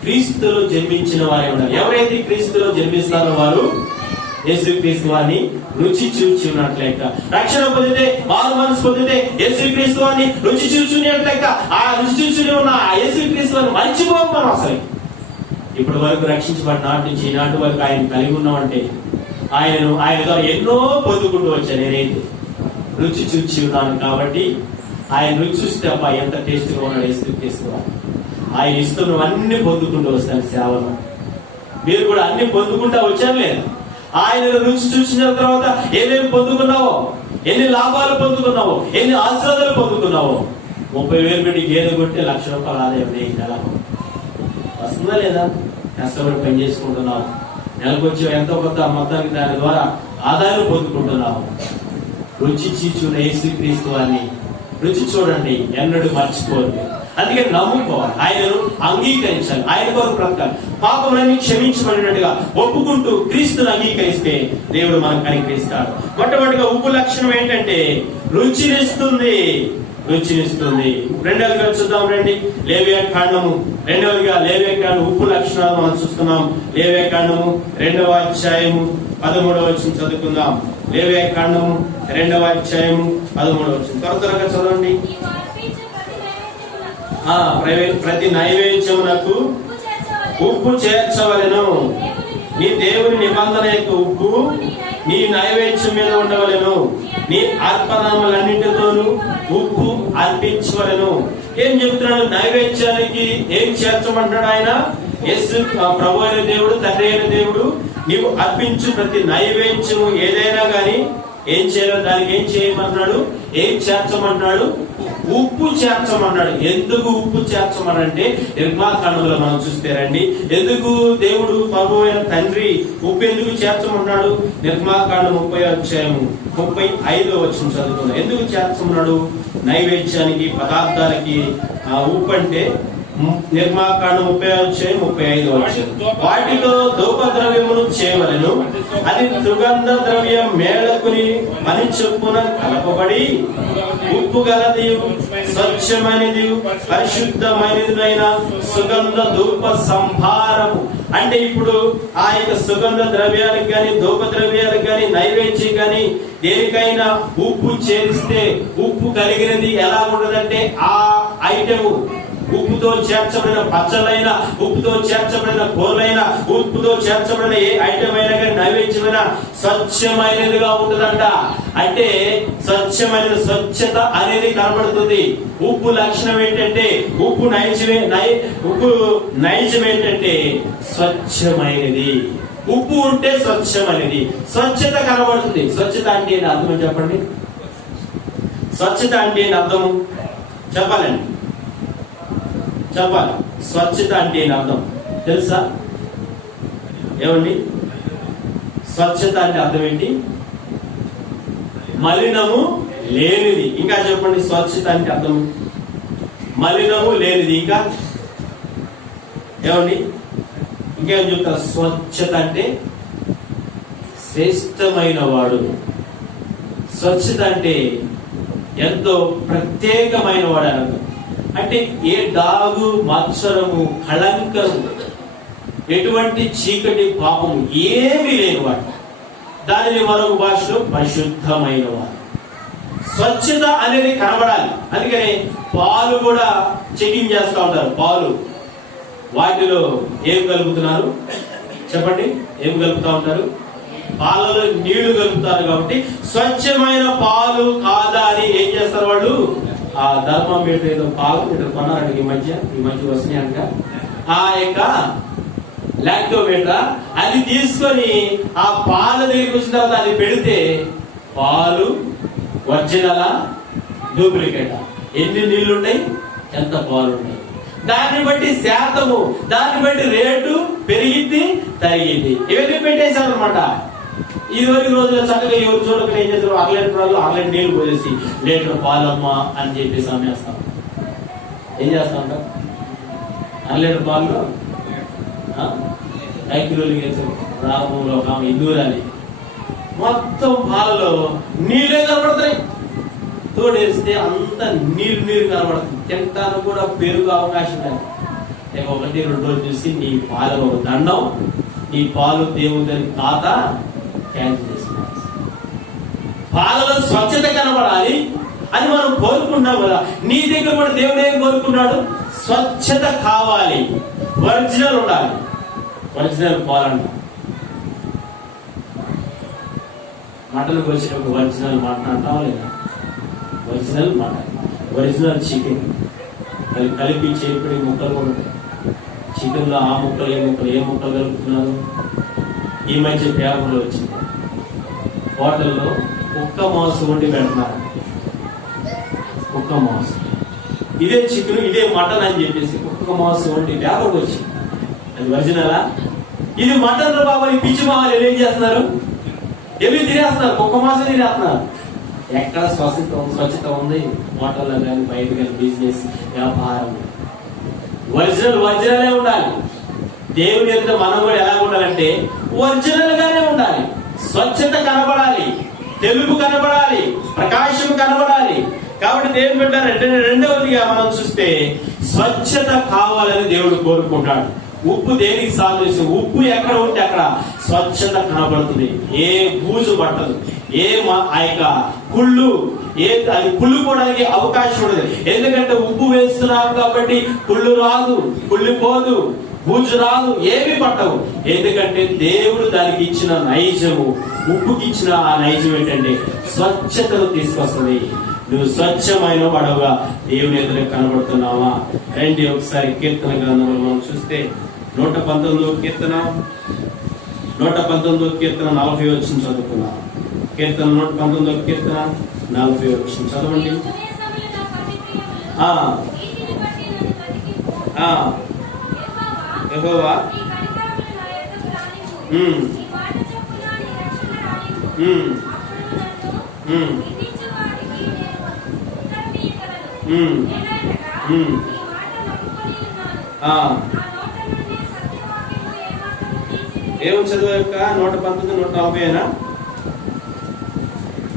క్రీస్తులో జన్మించిన వారే ఉండాలి. ఎవరైతే క్రీస్తులో జన్మిస్తారో వారు యేసుక్రీస్తు వారిని రుచి చూచి ఉన్నట్లయిక. రక్షణ పొందితే, మారు మనసు పొందితే యేసుక్రీస్తు వారిని రుచి చూచునేట్లయిక. ఆ రుచి చూచునే ఉన్న ఆ యేసుక్రీస్తు వారిని మర్చిపోం మనం అసలు. ఇప్పటి వరకు రక్షించబడిన నాటి నుంచి ఈనాటి వరకు ఆయన కలిగి ఉన్నామంటే ఆయన ద్వారా ఎన్నో పొందుకుంటూ వచ్చాను. నేనైతే రుచి చూచి ఉన్నాను కాబట్టి ఆయన రుచి చూస్తే అబ్బా ఎంత టేస్ట్గా ఉన్నాడు యేసుక్రీస్తు వారు. ఆయన ఇస్తున్నవన్నీ పొందుకుంటూ వస్తాను సేవలో. మీరు కూడా అన్ని పొందుకుంటా వచ్చారు లేదా? ఆయన రుచి చూసిన తర్వాత ఏమేమి పొందుకున్నావో, ఎన్ని లాభాలు పొందుకున్నావో, ఎన్ని ఆశీర్వాదాలు పొందుకున్నావో. 30,000 పెట్టి గేదె కొట్టి ₹1,00,000 ఆదాయం నెల వస్తుందా లేదా? కష్టపడి పని చేసుకుంటున్నావు, నెలకు వచ్చి ఎంతో కొంత మొత్తానికి దాని ద్వారా ఆదాయం పొందుకుంటున్నావు. రుచి చూచిన యేసుక్రీస్తు వారిని రుచి చూడండి, ఎన్నడూ మర్చిపోవద్దు. అందుకే నమ్ముకోవాలి, ఆయనను అంగీకరించాలి, ఆయన కొరకు బ్రతకాలి. పాపములన్నీ క్షమించబడినట్టుగా ఒప్పుకుంటూ క్రీస్తును అంగీకరిస్తే దేవుడు మనకు కనికరిస్తాడు. మొట్టమొదటిగా ఉప్పు లక్షణం ఏంటంటే రుచినిస్తుంది. రెండవదిగా చూద్దాం రండి, లేవియాకాండము 2వ లేవియాకాండం ఉప్పు లక్షణాలు మనం చూస్తున్నాం. లేవియాకాండము 2వ అధ్యాయము 13వ వచనం చదువుకుందాం. లేవియాకాండము 2వ అధ్యాయము 13వ వచనం త్వరగా చదవండి. ప్రతి నైవేద్యమునకు ఉప్పు చేర్చవలెను. నీ దేవుని నిబంధన యొక్క ఉప్పు నీ నైవేద్యం మీద ఉండవలెను. నీ అర్పణములన్నింటితోనూ ఉప్పు అర్పించవలెను. ఏం చెప్తున్నాడు? నైవేద్యానికి ఏం చేర్చమంటాడు ఆయన? యేసు ప్రభు అయిన దేవుడు, తండ్రి అయిన దేవుడు, నీవు అర్పించు ప్రతి నైవేద్యము ఏదైనా గాని ఏం చేయాలో దానికి ఏం చేయమన్నాడు? ఏం చేర్చమన్నాడు? ఉప్పు చేర్చమన్నాడు. ఎందుకు ఉప్పు చేర్చమనంటే నిర్మాకాండంలో మనం చూస్తే రండి, ఎందుకు దేవుడు ప్రభు అయిన తండ్రి ఉప్పు ఎందుకు చేర్చమన్నాడు? నిర్మాకాండం 30వ అధ్యాయము 35వ వచనం చదువుకున్నాం. ఎందుకు చేర్చమన్నాడు? నైవేద్యానికి పదార్థాలకి ఉప్పు అంటే నిర్మాకాండం 30వ అధ్యాయం 35వ వచనం. వాటితో ధూపద్రవ్యమును చేయవలెను. అది సుగంధ ద్రవ్య మేళకుని పని చొప్పున కలపబడి ఉప్పు గలది, స్వచ్ఛమైనది, పరిశుద్ధమైనదినైన సుగంధ ధూప సంభారము. అంటే ఇప్పుడు ఆ యొక్క సుగంధ ద్రవ్యాలకు గాని, ధూప ద్రవ్యాలకు గాని, నైవేద్యం గాని దేనికైనా ఉప్పు చేరిస్తే ఉప్పు కలిగినది ఎలా ఉండదంటే ఆ ఐటము ఉప్పుతో చేర్చబడిన పచ్చళ్ళైనా, ఉప్పుతో చేర్చబడిన కూరలైనా, ఉప్పుతో చేర్చబడిన ఏ ఐటమ్ అయినా కానీ నైవేద్యమైన స్వచ్ఛమైనదిగా ఉంటుందంట. అంటే స్వచ్ఛమైన స్వచ్ఛత అనేది కనబడుతుంది. ఉప్పు లక్షణం ఏంటంటే ఉప్పు నైజం ఏంటంటే స్వచ్ఛమైనది. ఉప్పు ఉంటే స్వచ్ఛమైనది, స్వచ్ఛత కనబడుతుంది. స్వచ్ఛత అంటే ఏంటి అర్థం చెప్పండి? స్వచ్ఛత అంటే ఏంటి అర్థము చెప్పాలండి, చెప్పాలి. స్వచ్ఛత అంటే ఏంటి అర్థం తెలుసా? ఏమండి స్వచ్ఛత అంటే అర్థం ఏంటి? మలినము లేనిది. ఇంకా చెప్పండి, స్వచ్ఛత అంటే అర్థం మలినము లేనిది. ఇంకా ఏమండి ఇంకేం చెప్తారు? స్వచ్ఛత అంటే శ్రేష్టమైన వాడు. స్వచ్ఛత అంటే ఎంతో ప్రత్యేకమైన వాడు అర్థం. అంటే ఏ డాగు, మత్సరము, కళంకము, ఎటువంటి చీకటి, పాపము ఏమీ లేనివాడు. దానిని మరొక భాషలో పరిశుద్ధమైన వాడు. స్వచ్ఛత అనేది కనబడాలి. అందుకని పాలు కూడా చెకింగ్ చేస్తూ ఉంటారు. పాలు వాటిలో ఏం కలుపుతున్నారు చెప్పండి? ఏం కలుపుతా ఉంటారు? పాలలో నీళ్లు కలుపుతారు. కాబట్టి స్వచ్ఛమైన పాలు కాదా అని ఏం చేస్తారు వాళ్ళు? ఆ ధర్మమీటర్ ఏదో పాలు మీటర్ కొన్నారంట ఈ మధ్య వస్తున్నాయి అంట. ఆ యొక్క లాక్టోమీటర్ అది తీసుకొని ఆ పాల దగ్గరికి వచ్చిన తర్వాత అది పెడితే పాలు ఒరిజినలా డూప్లికేటా, ఎన్ని నీళ్లు ఉన్నాయి, ఎంత పాలు ఉన్నాయి, దాన్ని బట్టి శాతము, దాన్ని బట్టి రేటు పెరిగింది తరిగింది. ఇవన్నీ పెట్టేశారు అనమాట. ఇదివరకు రోజుల్లో చక్కగా ఎవరు చూడకుండా ఏం చేస్తారు? 1 లీటర్ పాలు 1 లీటర్ నీళ్లు పోసేసి లీటర్ పాలమ్మా అని చెప్పేసి అమ్మేస్తాం. ఏం చేస్తా ఉంటాం? 1 లీటర్ పాలు 5 కిలోలు రాగంలో ఒక ఇందూరాలి మొత్తం పాలలో నీళ్ళే కనబడతాయి. తోడేస్తే అంత నీరు కనబడుతుంది. తింటాను కూడా పెరుగు అవకాశం లేదు. ఒకటి 2 రోజులు చూసి నీ పాలు ఒక దండం, నీ పాలు దేవుని తాత క్యాన్సిల్ చేస్తున్నారు. పాలలో స్వచ్ఛత కనబడాలి అని మనం కోరుకుంటున్నాం కదా. నీ దగ్గర కూడా దేవుడు ఏం కోరుకున్నాడు? స్వచ్ఛత కావాలి, ఒరిజినల్ ఉండాలి. ఒరిజినల్ పాలంట. మటన్కి వచ్చేటప్పుడు ఒరిజినల్ మటన్ అంటావా లేదా? ఒరిజినల్ మటన్, ఒరిజినల్ చికెన్ కలిపి చేపడి ముక్కలు కూడా ఉంటాయి. చికెన్ లో ఆ ముక్కలు ఏ ముక్కలు కలుపుతున్నారు? ఈ మధ్య పేపర్లో వచ్చింది, హోటల్లో కుక్క మాంసం వండి పెడుతున్నారు. కుక్క మాంసం, ఇదే చికెన్ ఇదే మటన్ అని చెప్పేసి కుక్క మాంసం వండి పేపర్కి వచ్చింది. అది ఒరిజినలా? ఇది మటన్ బాబా. ఈ పిచ్చి మామూలు ఏం చేస్తున్నారు? ఏమి తినేస్తున్నారు? కుక్క మాంసం తినేస్తున్నారు. ఎక్కడ స్వచ్ఛత ఉంది? హోటల్లో కానీ బయట కానీ బిజినెస్ వ్యాపారం. ఒరిజినలే ఉండాలి. దేవుని ఎదుట మనం కూడా ఎలా ఉండాలంటే ఒరిజినల్ గానే ఉండాలి. స్వచ్ఛత కనబడాలి, తెలుపు కనబడాలి, ప్రకాశం కనబడాలి. కాబట్టి దేవుడు పెట్టారంటే రెండవదిగా మనం చూస్తే స్వచ్ఛత కావాలని దేవుడు కోరుకుంటాడు. ఉప్పు దేనికి సాధిస్తుంది? ఉప్పు ఎక్కడ ఉంటే అక్కడ స్వచ్ఛత కనబడుతుంది. ఏ బూజు పట్టదు, ఆ యొక్క అది కుళ్ళుకోవడానికి అవకాశం ఉండదు. ఎందుకంటే ఉప్పు వేస్తున్నాం కాబట్టి కుళ్ళు రాదు, కుళ్ళిపోదు, బూజు రాదు, ఏమి పట్టవు. ఎందుకంటే దేవుడు దానికి ఇచ్చిన నైజము, ఉప్పుకి ఇచ్చిన ఆ నైజం ఏంటంటే స్వచ్ఛతను తీసుకొస్తుంది. నువ్వు స్వచ్ఛమైన వాడవుగా దేవుని ఎదురు కనబడుతున్నావా? రండి ఒకసారి కీర్తన గ్రంథంలో మనం చూస్తే 119వ కీర్తన 40 వచ్చిన చదువుకున్నాం. కీర్తన 119వ కీర్తన 40 వచ్చిన చదవండి. యెహోవా ఏం చదువు యొక్క 119 140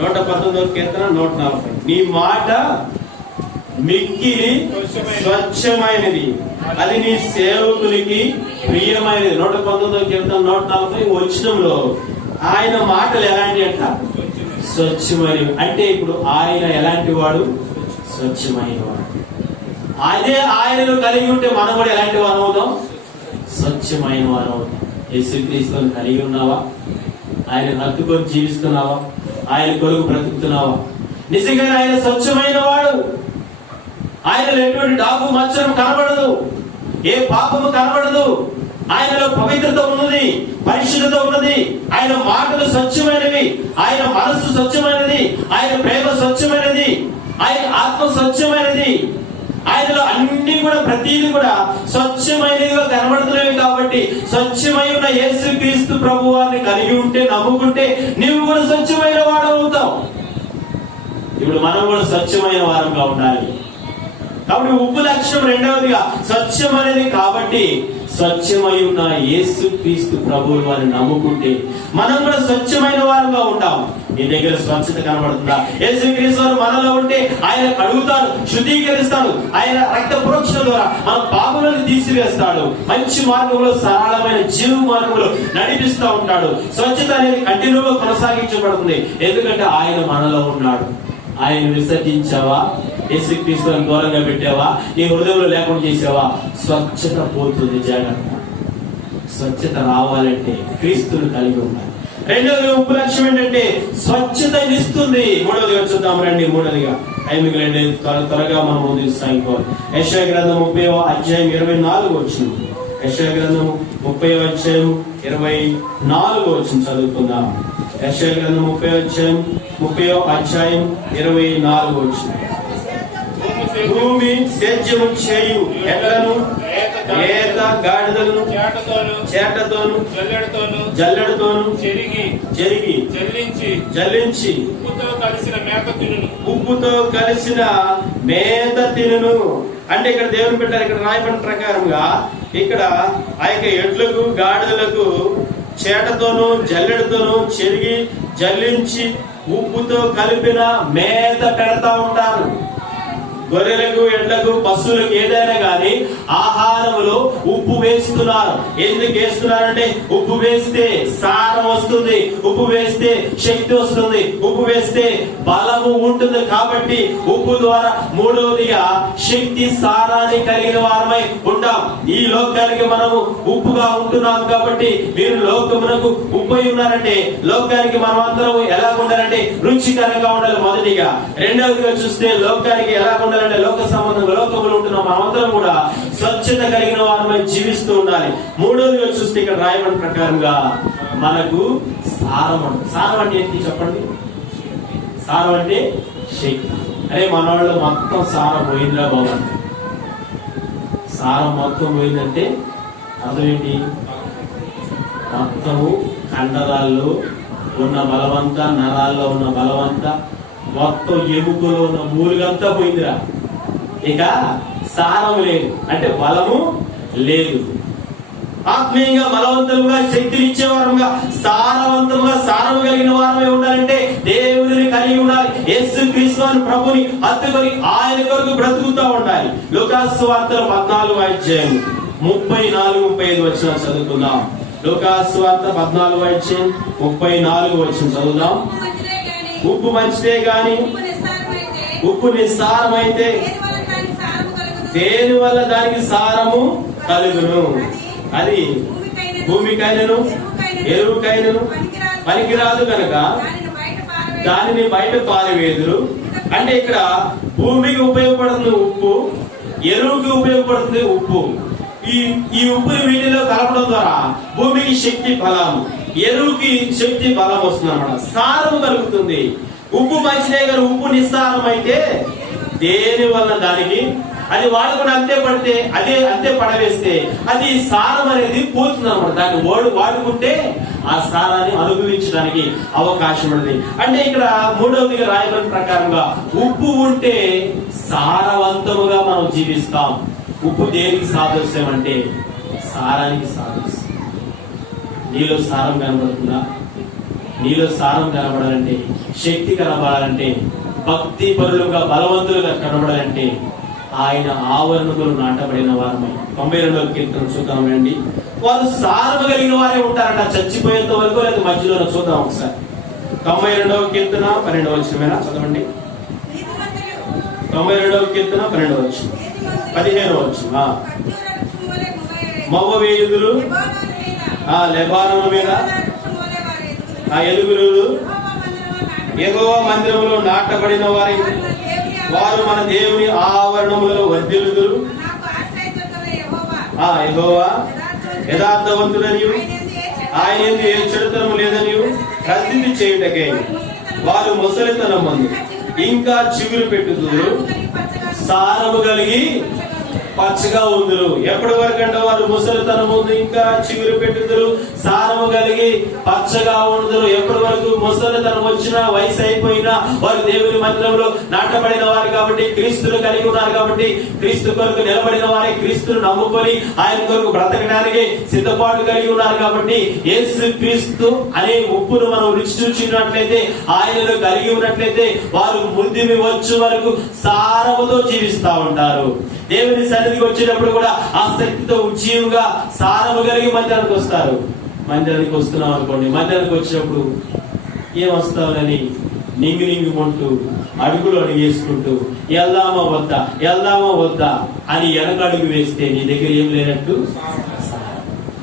119వ కీర్తన 140. నీ మాట మిక్కిలి స్వచ్ఛమైనది, అది నీ సేవకునికి ప్రియమైనది. 119వ కీర్తన 140 వచనంలో ఆయన మాటలు ఎలాంటి అంట? స్వచ్ఛమైనవి. అంటే ఇప్పుడు ఆయన ఎలాంటి వాడు? స్వచ్ఛమైన వాడు. అదే ఆయనను కలిగి ఉంటే మనం కూడా ఎలాంటి వారు అవుతాం? స్వచ్ఛమైన వారు అవుతాం. యేసుక్రీస్తుని కలిగి ఉన్నావా? ఆయన హత్తుకొని జీవిస్తున్నావా? ఆయన కొరకు బ్రతుకుతున్నావా? నిజంగా ఆయన స్వచ్ఛమైన వాడు. ఆయనలో ఎటువంటి డాగు మచ్చరం కనబడదు, ఏ పాపము కనబడదు. ఆయనలో పవిత్రత ఉన్నది, పరిశుద్ధత ఉన్నది. ఆయన మాటలు స్వచ్ఛమైనవి, ఆయన మనస్సు స్వచ్ఛమైనది, ఆయన ప్రేమ స్వచ్ఛమైనది, ఆయన ఆత్మ స్వచ్ఛమైనది. ఆయనలో అన్ని కూడా ప్రతిదీ కూడా స్వచ్ఛమైనదిగా కనబడుతున్నవి. కాబట్టి స్వచ్ఛమై ఉన్న యేసుక్రీస్తు ప్రభువాన్ని కలిగి ఉంటే, నమ్ముకుంటే నీవు కూడా స్వచ్ఛమైన వాడు అవుతావు. ఇప్పుడు మనం కూడా స్వచ్ఛమైన వారంగా ఉండాలి. కాబట్టి ఉప్పు లక్ష్యం రెండవదిగా స్వచ్ఛమైనది. కాబట్టి స్వచ్ఛమై ఉన్న యేసుక్రీస్తు ప్రభువు వారిని నమ్ముకుంటే మనం కూడా స్వచ్ఛమైన వారుగా ఉంటాం. నీ దగ్గర స్వచ్ఛత కనబడుతుందా? యేసుక్రీస్తు వారు మనలో ఉంటే ఆయన కడుగుతాడు, శుద్ధీకరిస్తాడు. ఆయన రక్త ప్రోక్షణ ద్వారా మన పాపలను తీసివేస్తాడు. మంచి మార్గంలో, సరళమైన జీవ మార్గంలో నడిపిస్తూ ఉంటాడు. స్వచ్ఛత అనేది కంటిన్యూగా కొనసాగించబడుతుంది. ఎందుకంటే ఆయన మనలో ఉన్నాడు. ఆయన విసర్జించావా? యేసుక్రీస్తుని దూరంగా పెట్టావా? నీ హృదయంలో లేకుండా చేసావా? స్వచ్ఛత పోతుంది. జాగ్రత్త. స్వచ్ఛత రావాలంటే క్రీస్తుని కలిగి ఉండాలి. రెండవది ఉప్పు లక్ష్యం ఏంటంటే స్వచ్ఛత ఇస్తుంది. మూడవదిగా చూద్దాం రండి. మూడవదిగా ఐమిగులండి, త్వరగా మనం ముందుకు సాగిపోవాలి. యెషయా గ్రంథం 30వ అధ్యాయం 24 వచ్చింది. యెషయా గ్రంథం 30వ అధ్యాయం 24 వచ్చింది చదువుకుందాం. యెషయా గ్రంథం 30వ అధ్యాయం 24 వచ్చింది. భూమి సేద్యము చేయు ఎడ్లను, ఏత గాడిదలను, చేటతోను జల్లెడతోను చెరిగి జల్లించి ఉప్పుతో కలిసిన మేత తినును. అంటే ఇక్కడ దేవుని పెట్టారు. ఇక్కడ రాయబడిన ప్రకారంగా ఇక్కడ ఆ యొక్క ఎడ్లకు, గాడిదలకు చేటతోను జల్లెడతోను చెరిగి జల్లించి ఉప్పుతో కలిపిన మేత పెడతా ఉంటారు. గొర్రెలకు, ఎడ్లకు, పశువులకు ఏదైనా గాని ఆహారములో ఉప్పు వేస్తున్నారు. ఎందుకు వేస్తున్నారంటే ఉప్పు వేస్తే సారం వస్తుంది, ఉప్పు వేస్తే శక్తి వస్తుంది, ఉప్పు వేస్తే బలము ఉంటుంది. కాబట్టి ఉప్పు ద్వారా మూడవదిగా శక్తి సారాన్ని కలిగిన వారమై ఉంటాం. ఈ లోకానికి మనము ఉప్పుగా ఉంటున్నాం. కాబట్టి మీరు లోకమునకు ఉప్పు ఉన్నారంటే లోకానికి మనం అందరం ఎలా ఉండాలంటే రుచికరంగా ఉండాలి మొదటిగా. రెండవదిగా చూస్తే లోకానికి ఎలా ఉండాలంటే లోక సంబంధంగా లోకములు ఉంటున్నాం మనమందరం కూడా స్వచ్ఛత కలిగిన వారమై జీవిస్తూ ఉండాలి. మూడవదిగా చూస్తే ఇక్కడ రాయబడిన ప్రకారంగా మనకు సారం అంటే ఏంటి చెప్పండి? సారం అంటే శక్తి. అరే మనవాళ్ళు మొత్తం సారం పోయిందా బాబు? సారం మొత్తం పోయిందంటే అర్థం ఏంటి? మొత్తము కండరాల్లో ఉన్న బలవంతా, నరాల్లో ఉన్న బలవంతా, మొత్తం ఎముకలో ఉన్న మూలుగంతా పోయిందిరా. ఇక సారం లేదు అంటే బలము లేదు. ఆత్మీయంగా బలవంతులుగా శక్తినిచ్చే వారంగా సారవంతంగా సారము కలిగిన వారమే ఉండాలంటే దేవుడిని కలిగి ఉండాలి. యేసు క్రీస్తు ప్రభుని హత్తుకొని ఆయన కొరకు బ్రతుకుతూ ఉండాలి. లూకాసు సువార్త 14వ అధ్యాయం 34-35 వచనాలు చదువుకుందాం. లూకాసు సువార్త 14వ అధ్యాయం 34 వచనం చదువుదాం. ఉప్పు మంచిదే గాని ఉప్పు నిస్సారమైతే దేని వల్ల దానికి సారము కలుగును. అది భూమికైనను ఎరువుకైనను పనికిరాదు కనుక దానిని బయట పారవేదురు. అంటే ఇక్కడ భూమికి ఉపయోగపడుతుంది ఉప్పు, ఎరువుకి ఉపయోగపడుతుంది ఉప్పు. ఈ ఉప్పుని వీటిలో కలపడం ద్వారా భూమికి శక్తి బలం, ఎరువుకి శక్తి బలం వస్తుంది అన్నమాట. సారం కలుగుతుంది. ఉప్పు మంచిదే కానీ ఉప్పు నిస్సారం అయితే దేని వల్ల దానికి అది వాడుకుని అంతే పడితే అదే అంతే పడవేస్తే అది సారం అనేది పోతుంది అన్నమాట. దాన్ని వాడుకుంటే ఆ సారాన్ని అనుభవించడానికి అవకాశం ఉంది. అంటే ఇక్కడ మూడవదిగా రాయబడిన ప్రకారంగా ఉప్పు ఉంటే సారవంతముగా మనం జీవిస్తాం. ఉప్పు దేనికి సాదృశ్యం అంటే సారానికి సాదృశ్యం. నీలో సారం కనబడుతుందా? నీలో సారం కనబడాలంటే, శక్తి కనబడాలంటే, భక్తి పరులుగా బలవంతులుగా కనబడాలంటే ఆయన ఆవరణకులు నాటబడిన వారమై 92వ కీర్తన చూద్దాం రండి. వారు సారము కలిగిన వారే ఉంటారంట చచ్చిపోయేంత వరకు. లేదా మధ్యలో చూద్దాం ఒకసారి. 92వ కీర్తన 12వ వచనమేనా? చదవండి. 92వ కీర్తన 12వ వచనం 15వ వచనం. మవ్వవేయుదులు లెబానోను మీద ఎలుగులు యెహోవా మందిరములో నాటబడిన వారు మన దేవుని ఆవరణములలో వర్ధిల్లుదురు. యెహోవా యథార్థవంతుడనియు ఆయన యందు ఏ చెడుతనము లేదనియు ప్రసిద్ధి చేయుటకై వారు ముసలితనం మందు ఇంకా చిగురు పెట్టుదురు, సారము కలిగి పచ్చగా ఉందురు. ఎప్పటి వరకు అంటే వారు ముసలితనం ముందు ఇంకా చిగురు పెట్టుదురు, సారము కలిగి పచ్చగా ఉందురు. ఎప్పటి వరకు? ముసలితనం వచ్చినా, వయసు అయిపోయినా వారు దేవుని మందిరంలో నాటబడిన వారు కాబట్టి, క్రీస్తును కలిగి ఉన్నారు కాబట్టి, క్రీస్తు కొరకు నిలబడిన వారే, క్రీస్తును నమ్ముకొని ఆయన కొరకు బ్రతకడానికి సిద్ధపాటు కలిగి ఉన్నారు కాబట్టి, యేసు క్రీస్తు అనే ఉప్పును మనం రుచి చూచినట్లయితే, ఆయనను కలిగి ఉన్నట్లయితే వారు ముద్దిమి వచ్చే వరకు సారముతో జీవిస్తా ఉంటారు. దేవుని సన్నిధికి వచ్చినప్పుడు కూడా ఆ శక్తితో ఉజ్జీవుగా సారము కలిగి మందిరానికి వస్తారు. మందిరానికి వస్తున్నాం అనుకోండి, మందిరానికి వచ్చినప్పుడు ఏం వస్తామని నింగిమంటూ అడుగులు అడుగు వేసుకుంటూ వెళ్దామా వద్దా అని వెనక అడుగు వేస్తే నీ దగ్గర ఏం లేనట్టు.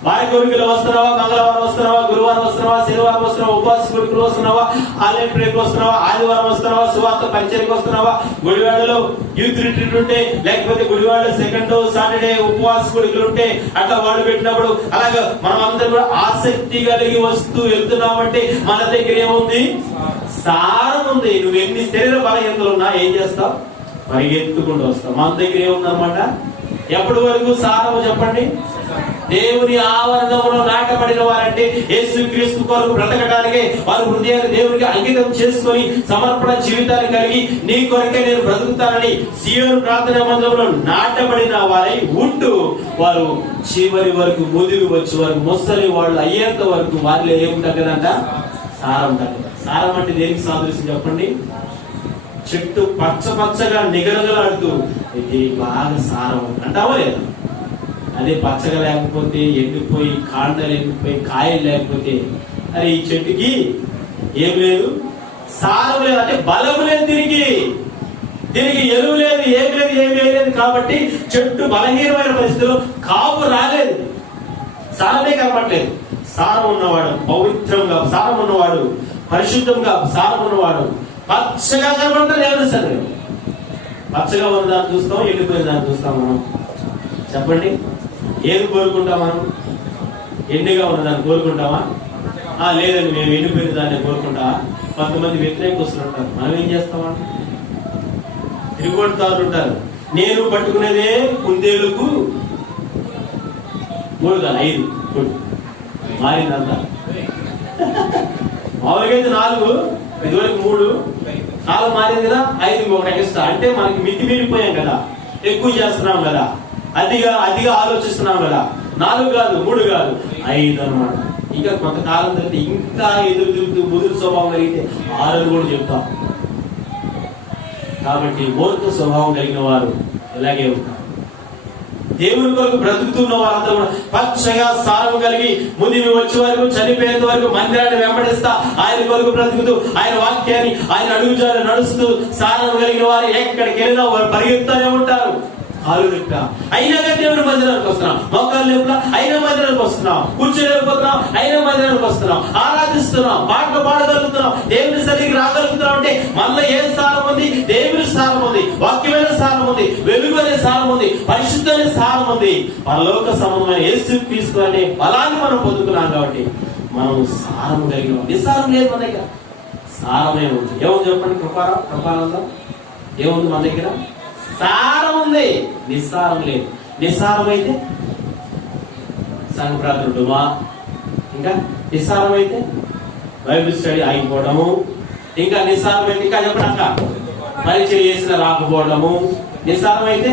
వారి కోరికలు వస్తున్నావా? మంగళవారం వస్తున్నావా? గురువారం వస్తున్నావా? శనివారం వస్తున్నావా? ఉపవాస కోరికలు వస్తున్నావా? ఆన్లైన్ ప్రేయర్కి వస్తున్నావా? ఆదివారం వస్తున్నావా? సువార్త పరిచర్యకి వస్తున్నావా? గుడివాడలో యూత్ రిట్రీట్ ఉంటే, లేకపోతే గుడివాడలో సెకండ్ సాటర్డే ఉపవాస కోరికలు ఉంటే అట్లా వాళ్ళు పెట్టినప్పుడు అలాగే మనం అందరం కూడా ఆసక్తి కలిగి వస్తూ వెళ్తున్నామంటే మన దగ్గర ఏముంది? సారం ఉంది. నువ్వు ఎన్ని శరీర బలహీనతలు ఉన్నా ఏం చేస్తావు? పరిగెత్తుకుంటూ వస్తావు. మన దగ్గర ఏముందన్నమాట? ఎప్పటి వరకు సారము చెప్పండి? దేవుని ఆవరణంలో నాటబడిన వారంటే యేసు క్రీస్తు కొరకు బ్రతకడానికి వారు హృదయాన్ని దేవునికి అంకితం చేసుకొని సమర్పణ జీవితాన్ని కలిగి నీ కొరకే నేను బ్రతుకుతానని సియోను ప్రార్థనా మందిరంలో నాటబడిన వారై ఉంటూ వారు చివరి వరకు ముదిగి వచ్చే వరకు ముసలి వాళ్ళు అయ్యేంత వరకు వారిలో ఏం తగ్గదంట? సారం తగ్గదు. సారం అంటే దేనికి సాదృశ్యం చెప్పండి? చెట్టు పచ్చ పచ్చగా నిగరగలాడుతూ ఇది బాగా సారం అంటావా లేదా? అదే పచ్చగా లేకపోతే, ఎండిపోయి కాండలు ఎండిపోయి కాయలు లేకపోతే, అరే ఈ చెట్టుకి ఏం లేదు, సారం లేదు, అంటే బలం లేదు, దీనికి ఎరువు లేదు, ఏం లేదు, ఏమి వేయలేదు. కాబట్టి చెట్టు బలహీనమైన పరిస్థితిలో కాపు రాలేదు, సారమే కనపడలేదు. సారం ఉన్నవాడు పవిత్రంగా, సారం ఉన్నవాడు పరిశుద్ధంగా, సారం ఉన్నవాడు పచ్చగా కనపడతాడు. ఎవరు సరే పచ్చగా ఉన్న దాన్ని చూస్తాం, ఎండిపోయిన దాన్ని చూస్తాం. మనం చెప్పండి, ఏది కోరుకుంటాం? మనం ఎండిగా ఉన్న దాన్ని కోరుకుంటామా? లేదండి మేము ఎండిపోయిన దాన్ని కోరుకుంటామా? కొంతమంది వ్యతిరేకస్తులు ఉంటారు. మనం ఏం చేస్తామా? తిరుగుతారు ఉంటారు. నేను పట్టుకునేదే కుందేలుకు 3 కాదు 5 మారిందంతా. మామూలుగా అయితే 4, ఇదివరకు 3, 4 మారింది కదా, 5 ఒకటి ఎక్స్ట్రా. అంటే మనకి మితిమీరిపోయాం కదా, ఎక్కువ చేస్తున్నాం కదా, అతిగా ఆలోచిస్తున్నాం కదా. 4 కాదు, 3 కాదు, 5 అన్నమాట. ఇంకా కొంతకాలం తర్వాత ఇంకా ఎదురు తిరుగుతూ ముదురు స్వభావం కలిగితే 6 కూడా చెప్తాం. కాబట్టి మూర్ఖ స్వభావం కలిగిన వారు ఇలాగే ఉంటారు. దేవుని కొరకు బ్రతుకుతున్న వారంతా కూడా పచ్చగా సారం కలిగి ముదిమి వచ్చే వరకు, చనిపోయేంత వరకు మందిరాన్ని వెంబడిస్తా ఆయన కొరకు బ్రతుకుతూ, ఆయన వాక్యాన్ని, ఆయన అడుగుజాలు నడుస్తూ సారం కలిగిన వారు ఎక్కడికి వెళ్ళినా వారు పరిగెత్తానే ఉంటారు. అయినా కానీ దేవుని మందిరానికి వస్తున్నాం, మోకాలు లేపులా అయినా మందిరానికి వస్తున్నాం, కూర్చోలేకపోతున్నాం అయినా మందిరానికి వస్తున్నాం, ఆరాధిస్తున్నాం, పాటలు పాడగలుగుతున్నాం, దేవుని సరిగ్గా రాగలుగుతున్నాం. అంటే మళ్ళీ ఏం సారం ఉంది? దేవుని సారం ఉంది, వాక్యమైన సారం ఉంది, వెలుగు అనే సారం ఉంది, పరిశుద్ధ అనే సారం ఉంది, పరలోక సంబంధమైన యేసుక్రీస్తు అనే బలాన్ని మనం పొందుకున్నాం. కాబట్టి మనం సారం కలిగిన, నిస్సారం లేదు మన దగ్గర, సారమే ఉంది. ఏముంది చెప్పండి? కృపానందం ఏముంది మన దగ్గర? సారం ఉంది, నిస్సారం లేదు. నిస్సారం అయితే సంఘ ప్రార్థనమా, ఇంకా నిస్సారం అయితే బైబిల్ స్టడీ ఆగిపోవడము, ఇంకా నిస్సారం అయితే ఇంకా చెప్పడాక పరిచయం చేసిన రాకపోవడము, నిస్సారం అయితే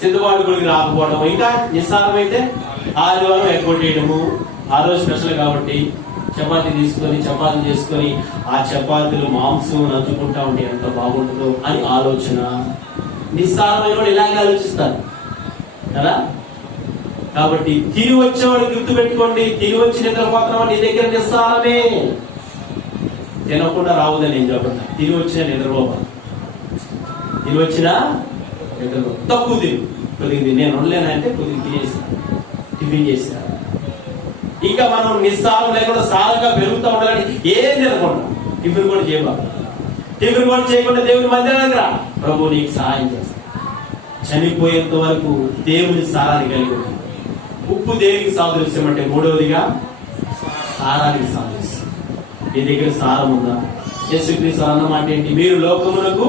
సిద్ధవాడి గుడికి రాకపోవడము, ఇంకా నిస్సారం అయితే ఆదివారం ఎగ్గొట్టేయడము. ఆ రోజు స్పెషల్ కాబట్టి చపాతీ చేసుకొని ఆ చపాతీలు మాంసం నంచుకుంటా ఉంటే ఎంత బాగుంటుందో అని ఆలోచన. నిస్సారమైన వాడు ఇలాగే ఆలోచిస్తారు కదా. కాబట్టి తిరిగి వచ్చేవాడు గుర్తు పెట్టుకోండి, తిరిగి వచ్చి నిద్రపోతున్నావు, నీ దగ్గర నిస్సారమే. తినకుండా రావుదని నేను చెప్పండి. తిరిగి వచ్చిన నిద్రపోవాలి, తిరిగి వచ్చినా నిద్రపో, తక్కువ కొద్దిగా నేను ఉండలేనంటే కొద్దిగా తినేస్తాను, టిఫిన్ చేస్తాను. ఇంకా మనం నిస్సారం లేకుండా సారంగా పెరుగుతూ ఉండాలని ఏం తినకుండా టిఫిన్ కూడా చేయాలి. టిఫిన్ కూడా చేయకుండా దేవుని మందిరానికి రా, ప్రభు నీకు సహాయం చేస్తాను. చనిపోయేంత వరకు దేవుని సారాన్ని కలిగి ఉంది. ఉప్పు దేనికి సాదృశ్యం అంటే మూడవదిగా సారానికి సాదృశ్యం. మీ దగ్గర సారం ఉందా? యేసుక్రీస్తు అన్నమాట ఏంటి? మీరు లోకములకు,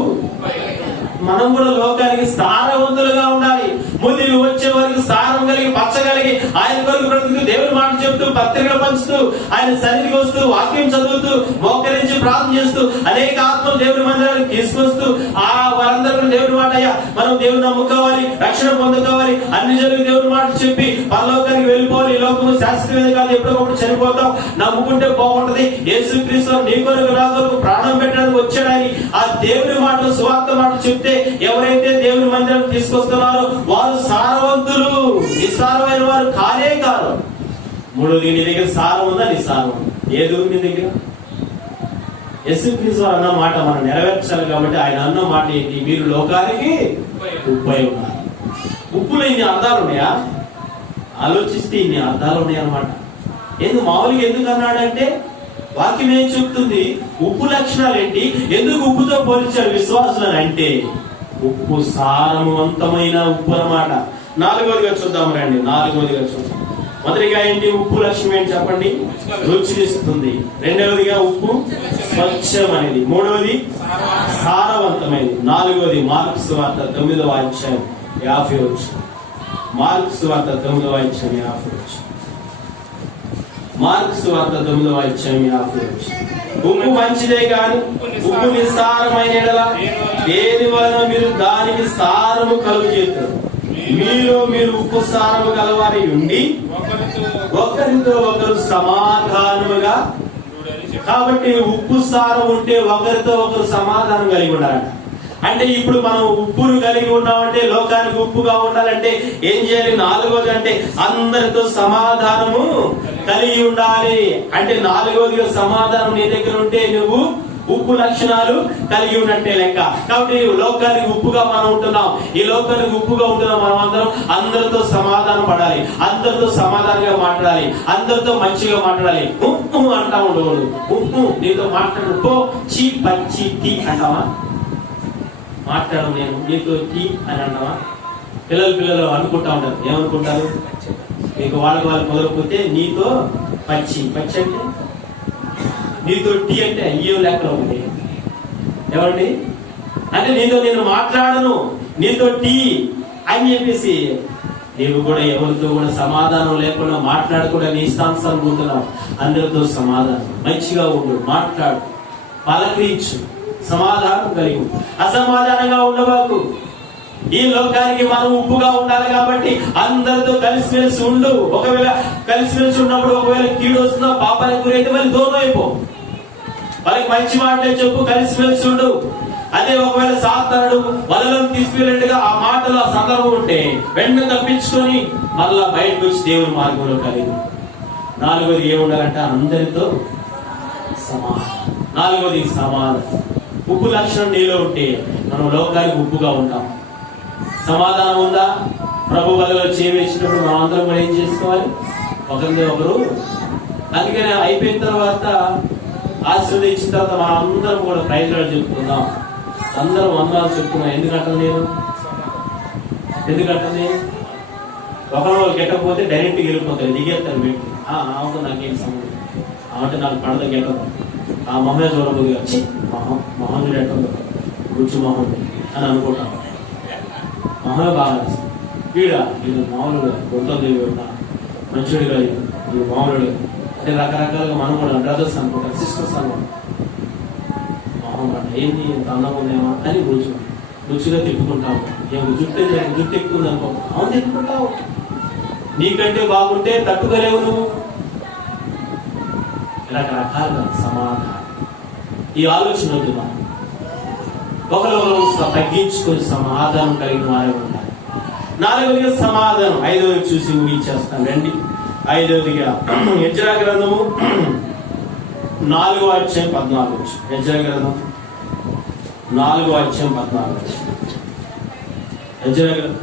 మనం కూడా లోకానికి సారవంతులుగా ఉండాలి. ముదిరి వచ్చే వరకు సారం కలిగి, పచ్చ కలిగి, ఆయన కొరకు బ్రతుకుతూ, దేవుని మాట చెప్తూ, పత్రికలు పంచుతూ, ఆయన సన్నిధికి వస్తూ, వాక్యం చదువుతూ, మోకరించి ప్రార్థన చేస్తూ, అనేక ఆత్మలు దేవుని మందిరానికి తీసుకొస్తూ, వారందరూ దేవుని మాట, అయ్యా మనం దేవుని నమ్ముకోవాలి, రక్షణ పొందుకోవాలి, అన్ని జరుగులు దేవుని మాట చెప్పి పరలోకానికి వెళ్ళిపోవాలి. ఈ లోకము శాశ్వతమైనది కాదు, ఎప్పుడొకప్పుడు చనిపోతాం, నమ్ముకుంటే బాగుంటది. యేసుక్రీస్తు నీ కొరకు నా కొరకు ప్రాణం పెట్టడానికి వచ్చాడని ఆ దేవుని మాటలు, సువార్త మాటలు చెప్తే ఎవరైతే దేవుని మందిరానికి తీసుకొస్తున్నారో వారు సారవంతులు, నిస్సారమైన వారు కానే కాదు. మూడోది, నీ దగ్గర సారం ఉందా? నిస్సారం ఉందా? ఏది ఉంది నీ దగ్గర? యేసుక్రీస్తు అన్న మాట మనం నెరవేర్చాలి. కాబట్టి ఆయన అన్న మాట ఏంటి? మీరు లోకానికి ఉప్పై ఉన్నారు. ఉప్పులో ఇన్ని అర్థాలు ఉన్నాయా? ఆలోచిస్తే ఇన్ని అర్థాలు ఉన్నాయన్నమాట. మామూలుగా ఎందుకు అన్నాడంటే వాక్యం ఏం చెప్తుంది? ఉప్పు లక్షణాలు ఏంటి? ఎందుకు ఉప్పుతో పోల్చారు విశ్వాసులను అంటే ఉప్పు సారవంతమైన ఉప్పు అన్నమాట. 4వదిగా చూద్దాం రండి. 4వదిగా చూద్దాం. మొదటిగా ఏంటి? ఉప్పు లక్షణం ఏంటి చెప్పండి? రుచినిస్తుంది. 2వదిగా ఉప్పు స్వచ్ఛమైనది. 3వది సారవంతమైనది. 4వది మార్కు సువార్త 9వ అధ్యాయం 50 వచనం. మార్కు సువార్త 9వ అధ్యాయం 50 వచనం. మార్కు సువార్త 9వ అధ్యాయం 50 వచనం. ఉప్పు మంచిదే గాని ఉప్పు నిస్సారమైన ఎడల దేని వలన మీరు దానికి సారము కలుగు చేస్తారు. మీరు ఉప్పు సారము గలవారి ఉండి ఒకరితో ఒకరు సమాధానముగా. కాబట్టి ఉప్పు సారం ఉంటే ఒకరితో ఒకరు సమాధానం కలిగి ఉండాలట. అంటే ఇప్పుడు మనం ఉప్పును కలిగి ఉన్నామంటే, లోకానికి ఉప్పుగా ఉండాలంటే ఏం చేయాలి? 4వది అంటే అందరితో సమాధానము కలిగి ఉండాలి. అంటే 4వదిగా సమాధానం నీ దగ్గర ఉంటే నువ్వు ఉప్పు లక్షణాలు కలిగి ఉన్నట్టే లెక్క. కాబట్టి లోకానికి ఉప్పుగా మనం ఉంటున్నాం. ఈ లోకానికి ఉప్పుగా ఉంటున్నాం మనం అందరం. అందరితో సమాధానం పడాలి, అందరితో సమాధానంగా మాట్లాడాలి, అందరితో మంచిగా మాట్లాడాలి. ఉప్పు అంటా ఉండేవాడు. ఉప్పు నీతో మాట్లాడు పో చీ పచ్చి టీ అంటావా? మాట్లాడు నేను నీతో టీ అని అంటావా? పిల్లలు అనుకుంటా ఉంటారు. ఏమనుకుంటారు? నీకు వాళ్ళకి వాళ్ళు మొదలుపోతే నీతో పచ్చి పచ్చి అంటే నీతో టీ అంటే అయ్యో లెక్కలో ఉంది. ఏమండి? అంటే నీతో నేను మాట్లాడను, నీతో టీ అని చెప్పేసి నీవు కూడా ఎవరితో కూడా సమాధానం లేకుండా మాట్లాడకుండా నీ ఇష్టానుసారం పోతున్నావు. అందరితో సమాధానం, మంచిగా ఉండు, మాట్లాడు, పలకరించు, సమాధానం కలిగి. అసమాధానంగా ఉండవాకు. ఈ లోకానికి మనం ఉప్పుగా ఉండాలి కాబట్టి అందరితో కలిసిమెలిసి ఉండు. ఒకవేళ కలిసిమెలిసి ఉన్నప్పుడు ఒకవేళ కీడు వస్తుందో, పాపానికి గురైతే మళ్ళీ దూరం అయిపో. వాళ్ళకి మంచి మాటలే చెప్పు, కలిసిమెలిసి ఉండు. అదే ఒకవేళ సాతానుడు వలలో తీసుకెళ్ళినట్టుగా ఆ మాటలు ఆ సందర్భం ఉంటే వెంటనే తప్పించుకొని మళ్ళా బయటకు వచ్చి దేవుని మార్గంలో కలిగి. 4వది ఏముండాలంటే అందరితో సమాధానం. 4వది సమాధానం. ఉప్పు లక్షణం నీలో ఉంటే మనం లోకానికి ఉప్పుగా ఉంటాం. సమాధానం ఉందా? ప్రభు వలలో చేయించినప్పుడు మనం అందరం కూడా ఏం చేసుకోవాలి? ఒకరిని ఒకరు. అందుకని అయిపోయిన తర్వాత ఆశీర్వదించిన తర్వాత మనం అందరం కూడా ప్రైజ్లాడు చెప్పుకుందాం. అందరం వందనాలు చెప్పుకున్నాం. ఎందుకంటే ఒకరు గెట్టకపోతే డైరెక్ట్ వెళ్ళిపోతారు, దిగేస్తారు. పెట్టి ఆమెతో నాకేం సంబంధం, ఆమె నాకు పడద గెట్టదు, ఆ మొహమే చూడబోదు వచ్చి మొహం చూడటం రుచి మొహం అని అనుకుంటాం. మొహమే బాగా వీడు మామూలుగా గుంటలు మంచుడిగా వీడు మామూలుగా అంటే రకరకాలుగా మనం కూడా బ్రదర్స్ అనుకుంటాం, సిస్టర్స్ అనుకుంటాం. మొహం పడ్డ ఏంటి అందంగా ఉందేమో అని రుచిగా తిప్పుకుంటాము. జుట్టు ఎక్కువ ఉంది అనుకో, అవును తిప్పుకుంటావు. నీకంటే బాగుంటే తట్టుకోలేవు నువ్వు. రకరకాలుగా సమాధానం. ఈ ఆలోచన వద్దు. మనం ఒకరు తగ్గించుకొని సమాధానం కలిగిన వారే ఉండాలి. 4వదిగా సమాధానం. 5వది చూసి ఊహించేస్తాను రండి. 5వదిగా యెజ్రా గ్రంథము 4వ అధ్యాయం 14. యెజ్రా గ్రంథం 4వ అధ్యాయం 14. యెజ్రా గ్రంథం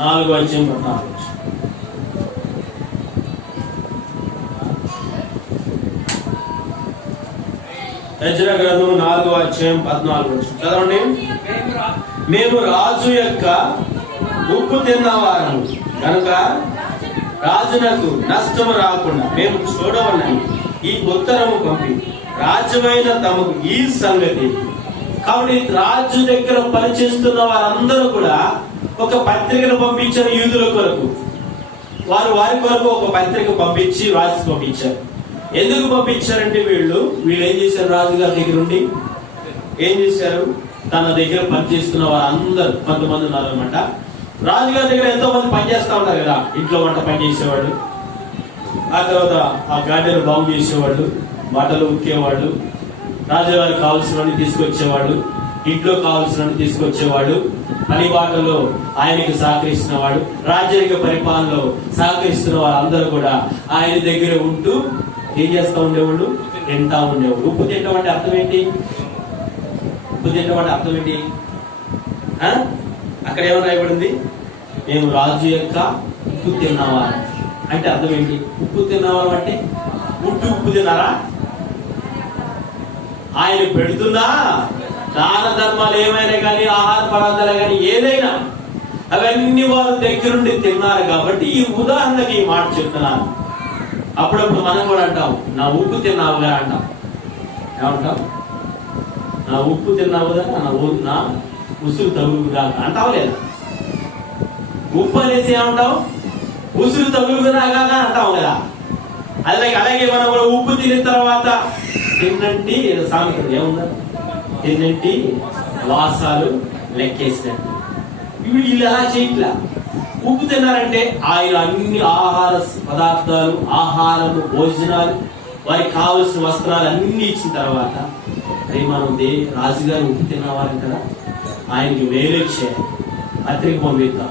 4వ అధ్యాయం 14. యెజ్రా గ్రంథం 4వ అధ్యాయం 14 చదవండి. మేము రాజు యొక్క ఉప్పు తిన్నవారము కనుక రాజునకు నష్టము రాకుండా మేము చూడవలని ఈ ఉత్తరము పంపి రాజ్యమైన తమకు ఈ సంగతి. కాబట్టి రాజు దగ్గర పనిచేస్తున్న వారందరూ కూడా ఒక పత్రికను పంపించారు యూదుల కొరకు. వారి కొరకు ఒక పత్రిక పంపించి రాసి పంపించారు. ఎందుకు పంపించారంటే వీళ్ళు ఏం చేశారు? రాజుగారి దగ్గర ఉండి ఏం చేశారు? తన దగ్గర పనిచేస్తున్న వారందరూ కొంతమంది ఉన్నారనమాట. రాజుగారి దగ్గర ఎంతో మంది పనిచేస్తా ఉంటారు కదా. ఇంట్లో వంట పని చేసేవాడు, ఆ తర్వాత ఆ గార్డెన్ బాగు చేసేవాడు, బట్టలు ఉక్కేవాడు, రాజుగారికి కావాల్సిన తీసుకొచ్చేవాడు, ఇంట్లో కావాల్సిన తీసుకొచ్చేవాడు, పని బాటలో ఆయనకి సహకరిస్తున్న వాడు, రాజ్యాంగ పరిపాలనలో సహకరిస్తున్న వాళ్ళందరూ కూడా ఆయన దగ్గర ఉంటూ ఏం చేస్తా ఉండేవాళ్ళు? తింటా ఉండేవాడు. ఉప్పు తింటాం అంటే అర్థం ఏంటి? ఉప్పు తింటాం అంటే అర్థం ఏంటి? అక్కడ ఏమన్నా రాయబడింది? మేము రాజు యొక్క ఉప్పు తిన్నావా అంటే అర్థం ఏంటి? ఉప్పు తిన్నావా అంటే ఉప్పు తిన్నారా? ఆయన పెడుతున్నా దాన ధర్మాలు ఏమైనా కానీ, ఆహార పదార్థాలు కానీ ఏదైనా అవన్నీ వారు దగ్గరుండి తిన్నారు. కాబట్టి ఈ ఉదాహరణకి ఈ మాట చెప్తున్నాను. అప్పుడప్పుడు మనం కూడా అంటాం, నా ఉప్పు తిన్నావుగా అంటాం. ఏమంటాం? నా ఉప్పు తిన్నావుగా, నా ఉసురు తగులుగా అంటావు లేదా? ఉప్పు అనేసి ఏమంటావు? ఉసురు తగులుగురాగా అంటావు కదా. అలాగే మనం కూడా ఉప్పు తిన్న తర్వాత తిన్నంటి సామెత ఏముందా? తిన్నంటి వాసాలు లెక్కేసినట్టు. వీళ్ళు ఎలా చేయట్లా. ఉప్పు తిన్నారంటే ఆయన అన్ని ఆహార పదార్థాలు, ఆహారము, భోజనాలు, వారికి కావలసిన వస్త్రాలు అన్ని ఇచ్చిన తర్వాత అరే మనం రాజుగారి ఉప్పు తిన్నవారు కదా, ఆయనకి మేలు చేయాలి, పత్రిక పంపిద్దాం,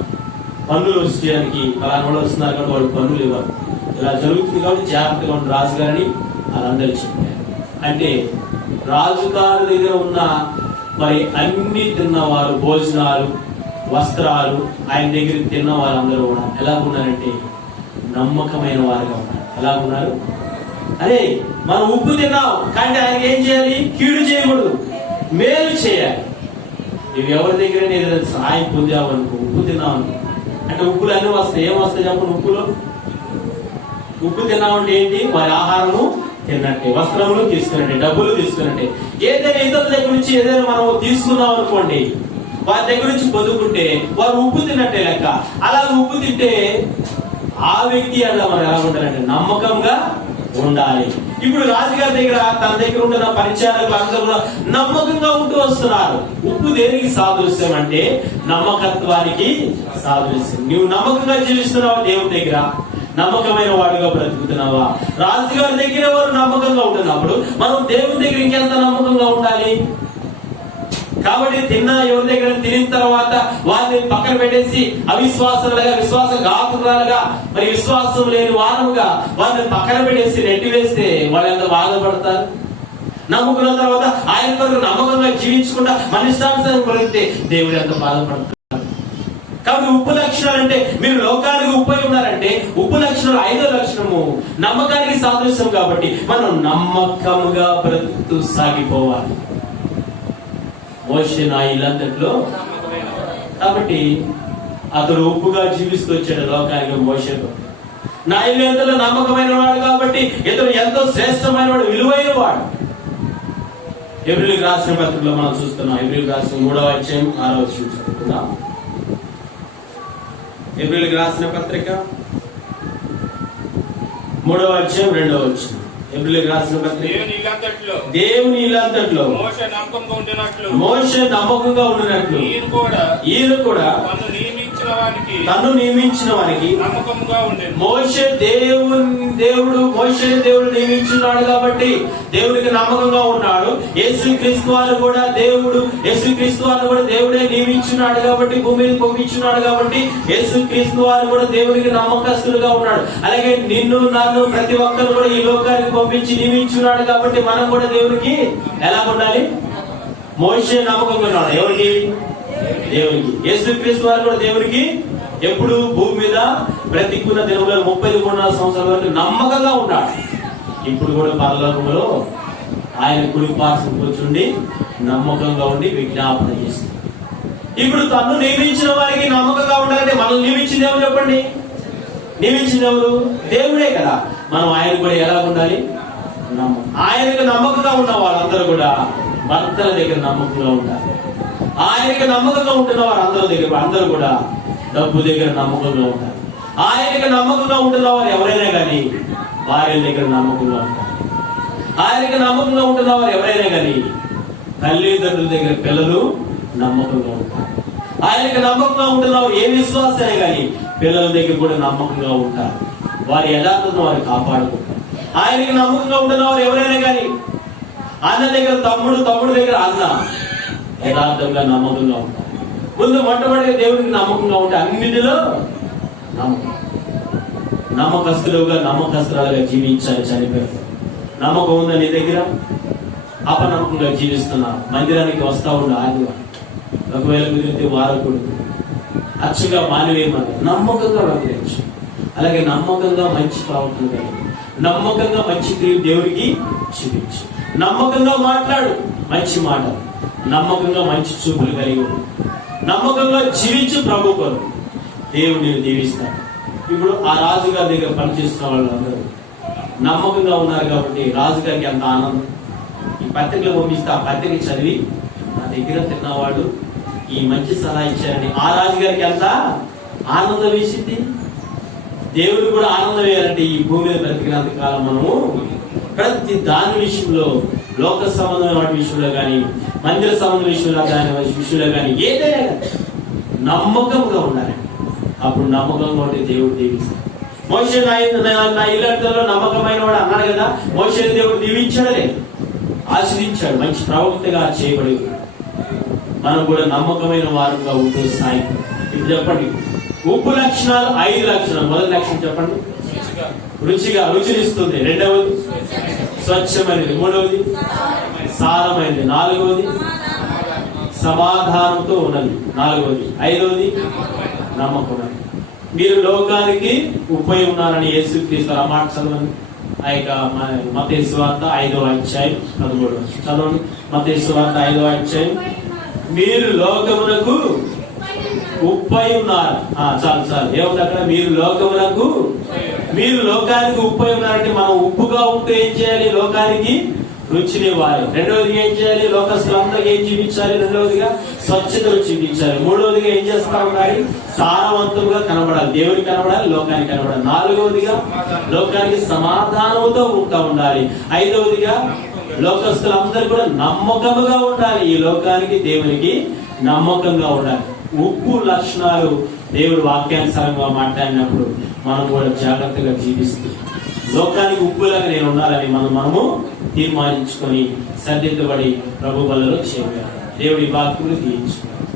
పన్నులు వచ్చేయడానికి పలానా వస్తున్నారు కాబట్టి వాళ్ళు పన్నులు ఇవ్వాలి, ఇలా జరుగుతుంది కాబట్టి జాగ్రత్తగా ఉన్న రాజుగారిని వాళ్ళందరూ చెప్పారు. అంటే రాజుగారి దగ్గర ఉన్న మరి అన్ని తిన్నవారు, భోజనాలు, వస్త్రాలు ఆయన దగ్గర తిన్న వాళ్ళందరూ కూడా ఎలా ఉన్నారంటే నమ్మకమైన వారుగా ఉన్నారు. ఎలా ఉన్నారు? అరే మనం ఉప్పు తిన్నాం కానీ ఆయనకి ఏం చేయాలి? కీడు చేయకూడదు, మేలు చేయాలి. ఇవి ఎవరి దగ్గర ఏదైనా సహాయం పొందావు అనుకో, ఉప్పు తిన్నావు అనుకో, అంటే ఉప్పులు అన్ని వస్తాయి. ఏం వస్తాయి చెప్పండి? ఉప్పులో ఉప్పు తిన్నామంటే ఏంటి? వారి ఆహారము తిన్నట్టే, వస్త్రములు తీసుకున్నట్టే, డబ్బులు తీసుకున్నట్టే. ఏదైనా ఇతరుల దగ్గర నుంచి ఏదైనా మనం తీసుకున్నాం అనుకోండి, వారి దగ్గర నుంచి పొందుకుంటే వారు ఉప్పు తిన్నట్టే లెక్క. అలా ఉప్పు తింటే ఆ వ్యక్తి అలా మనం ఎలా ఉండాలంటే నమ్మకంగా ఉండాలి. ఇప్పుడు రాజుగారి దగ్గర తన దగ్గర ఉంటున్న పరిచారకులు అందరూ కూడా నమ్మకంగా ఉంటూ వస్తున్నారు. ఉప్పు దేనికి సాదృశ్యం అంటే నమ్మకత్వానికి సాదృశ్యం. నువ్వు నమ్మకంగా జీవిస్తున్నావా? దేవుని దగ్గర నమ్మకమైన వాడుగా బ్రతుకుతున్నావా? రాజుగారి దగ్గర వారు నమ్మకంగా ఉంటున్నప్పుడు మనం దేవుని దగ్గర ఇంకెంత నమ్మకంగా ఉండాలి? కాబట్టి ఎవరి దగ్గర తినిన తర్వాత వారిని పక్కన పెట్టేసి అవిశ్వాసాలుగా, విశ్వాసఘాతురాలుగా, మరి విశ్వాసం లేని వారముగా వారిని పక్కన పెట్టేసి నెట్టివేస్తే వాళ్ళు ఎంత బాధపడతారు? నమ్ముకున్న తర్వాత ఆయన కొరకు నమ్మకంగా జీవించకుండా మన ఇష్టానుసారం కొరిగితే దేవుడు ఎంత బాధపడతారు? కాబట్టి ఉప్పు లక్షణాలు అంటే మీరు లోకానికి ఉప్పు అయి ఉన్నారంటే ఉప్పు లక్షణాలు 5వ లక్షణము నమ్మకానికి సాదృశ్యం. కాబట్టి మనం నమ్మకముగా బ్రతుకుతూ సాగిపోవాలి. మోషే నా ఇల్లంతట్లో, కాబట్టి అతడు ఉప్పుగా జీవిస్తూ వచ్చాడు లోకానికి. మోషేకు నా ఇల్లంతలో నమ్మకమైన వాడు కాబట్టి ఇతడు ఎంతో శ్రేష్టమైన వాడు, విలువైన వాడు. హెబ్రీయులకు రాసిన పత్రికలో మనం చూస్తున్నాం. హెబ్రీయులకు రాసిన 3వ అధ్యాయం 6వ వచనం చదువుకుందాం. హెబ్రీయులకు రాసిన పత్రిక 3వ అధ్యాయం 2వ వచనం. హెబ్రీయులకు రాసిన పత్రిక దేవుని ఇల్లంతట్లో మోషే నమ్మకంగా ఉండినట్లు ఈయన కూడా తను నియమించిన వారికి మోషే దేవుడు నియమించున్నాడు కాబట్టి దేవుడికి నమ్మకంగా ఉన్నాడు. యేసుక్రీస్తు వారు కూడా దేవుడే నియమించున్నాడు కాబట్టి భూమి మీద పంపించున్నాడు కాబట్టి యేసుక్రీస్తు వారు కూడా దేవుడికి నమ్మకస్తులుగా ఉన్నాడు. అలాగే నిన్ను నన్ను ప్రతి ఒక్కరు కూడా ఈ లోకానికి పంపించి నియమించున్నాడు కాబట్టి మనం కూడా దేవుడికి ఎలా ఉండాలి? మోషే నమ్మకంగా ఉన్నాడు. ఎవరికి? దేవునికి. యేసుక్రీస్తు వారు కూడా దేవునికి ఎప్పుడు భూమి మీద బ్రతికున్న దినములో 33 సంవత్సరాల వరకు నమ్మకంగా ఉన్నాడు. ఇప్పుడు కూడా పరలోకంలో ఆయన కుడి పార్శ్వం కూర్చుండి నమ్మకంగా ఉండి విజ్ఞాపన చేస్తుంది. ఇప్పుడు తను నియమించిన వారికి నమ్మకంగా ఉండాలంటే మనల్ని నియమించింది ఎవరు చెప్పండి? నియమించింది ఎవరు? దేవుడే కదా. మనం ఆయన కూడా ఎలా ఉండాలి? ఆయనకు నమ్మకంగా ఉన్న వాళ్ళందరూ కూడా భర్తల దగ్గర నమ్మకంగా ఉండాలి. ఆయనకి నమ్మకంగా ఉంటున్న వారు అందరూ కూడా డబ్బు దగ్గర నమ్మకంగా ఉంటారు. ఆయనకి నమ్మకంగా ఉంటున్న వారు ఎవరైనా కానీ భార్యల దగ్గర నమ్మకంగా ఉంటారు. ఆయనకి నమ్మకంగా ఉంటున్న వారు ఎవరైనా కానీ తల్లిదండ్రుల దగ్గర పిల్లలు నమ్మకంగా ఉంటారు. ఆయనకి నమ్మకంగా ఉంటున్న వారు ఏ విశ్వాసమే కానీ పిల్లల దగ్గర కూడా నమ్మకంగా ఉంటారు. వారి యథార్థతను వారు కాపాడుకుంటారు. ఆయనకి నమ్మకంగా ఉంటున్న వారు ఎవరైనా కానీ అన్న దగ్గర తమ్ముడు దగ్గర అన్న యథార్థంగా నమ్మకంగా ఉంటారు. ముందు మొట్టమొదటిగా దేవుడికి నమ్మకంగా ఉంటే అన్నిటిలో నమ్మకస్తులుగా జీవించాలి. చనిపోయారు. నమ్మకం ఉందా నీ దగ్గర? అపనమ్మకంగా జీవిస్తున్నా. మందిరానికి వస్తా ఉండు ఆదివారం, ఒకవేళ కుదిరితే వారకుడు అచ్చుగా మానవేయమని నమ్మకంగా వ్యవహరించు. అలాగే నమ్మకంగా మంచి ప్రవర్తన కలిగి, నమ్మకంగా మంచి క్రియలు దేవుడికి చూపించు. నమ్మకంగా మాట్లాడు మంచి మాట, నమ్మకంగా మంచి చూపులు కలిగి ఉండు, నమ్మకంగా జీవించు. ప్రభు కొరకు దేవుడిని దీవిస్తాడు. ఇప్పుడు ఆ రాజుగారి దగ్గర పనిచేస్తున్న వాళ్ళందరూ నమ్మకంగా ఉన్నారు కాబట్టి రాజుగారికి అంత ఆనందం. ఈ పత్రికలు పంపిస్తే ఆ పత్రిక చదివి నా దగ్గర తిన్నవాడు ఈ మంచి సలహా ఇచ్చారని ఆ రాజుగారికి అంత ఆనందం వేసింది. దేవుడు కూడా ఆనందం వేయాలంటే ఈ భూమి మీద బ్రతికినంత కాలం మనము ప్రతి దాని విషయంలో, లోక సంబంధమైన వాటి విషయంలో కానీ, మందిర సంబంధ విషయంలో కానీ ఏదైనా నమ్మకంగా ఉండాలి. అప్పుడు నమ్మకంగా ఉంటే దేవుడు దీవిస్తాడు. మోషే నా ఇల్లంతలో నమ్మకమైన వాడు అన్నాడు కదా. మోషే దేవుడు దీవించడలే. ఆశ్రయించాడు, మంచి ప్రవక్తగా చేయబడి మనం కూడా నమ్మకమైన వారుగా ఉంటూ సాయి. ఇప్పుడు చెప్పండి, ఉప్పు లక్షణాలు 5 లక్షణాలు. మొదటి లక్షణం చెప్పండి, రుచిగా, రుచినిస్తుంది. రెండవది స్వచ్ఛమైనది. మూడవది సారమైనది. నాలుగవది సమాధానంతో ఉన్నది. నాలుగవది. ఐదవది నమ్మకం. మీరు లోకానికి ఉప్పై ఉన్నారని యేసుక్రీస్తు ఆ మాట చదవండి. ఆ యొక్క మత్తయి సువార్త 5వ అధ్యాయం 13 చదవండి. మత్తయి సువార్త 5వ అధ్యాయం, మీరు లోకమునకు ఉప్పై ఉన్నారు. చాలు. ఏముంది అక్కడ? మీరు లోకానికి ఉప్పై ఉన్నారంటే మనం ఉప్పుగా ఉంటే ఏం చేయాలి? లోకానికి రుచినివ్వాలి. రెండవదిగా ఏం చేయాలి? లోకస్తులందరికీ ఏం చూపించాలి? రెండవదిగా స్వచ్ఛతను చూపించాలి. మూడవదిగా ఏం చేస్తా ఉండాలి? సారవంతంగా కనబడాలి, దేవునికి కనబడాలి, లోకానికి కనబడాలి. నాలుగవదిగా లోకానికి సమాధానముతో ఉంటా ఉండాలి. ఐదవదిగా లోకస్తులందరూ కూడా నమ్మకముగా ఉండాలి. ఈ లోకానికి దేవునికి నమ్మకంగా ఉండాలి. ఉప్పు లక్షణాలు దేవుడు వాక్యానుసారంగా మాట్లాడినప్పుడు మనం కూడా జాగ్రత్తగా జీవిస్తూ లోకానికి ఉప్పులాగా నేను ఉండాలని మనము తీర్మానించుకొని సర్దిద్దబడి ప్రభు బలలో చేయాలి. దేవుడి వాక్యములు తీయించుకోవాలి.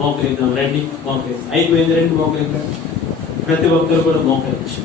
మోకరిద్దాం రండి. అయిపోయింది, రండి మోకరిద్దాం. ప్రతి ఒక్కరు కూడా మోకరించు.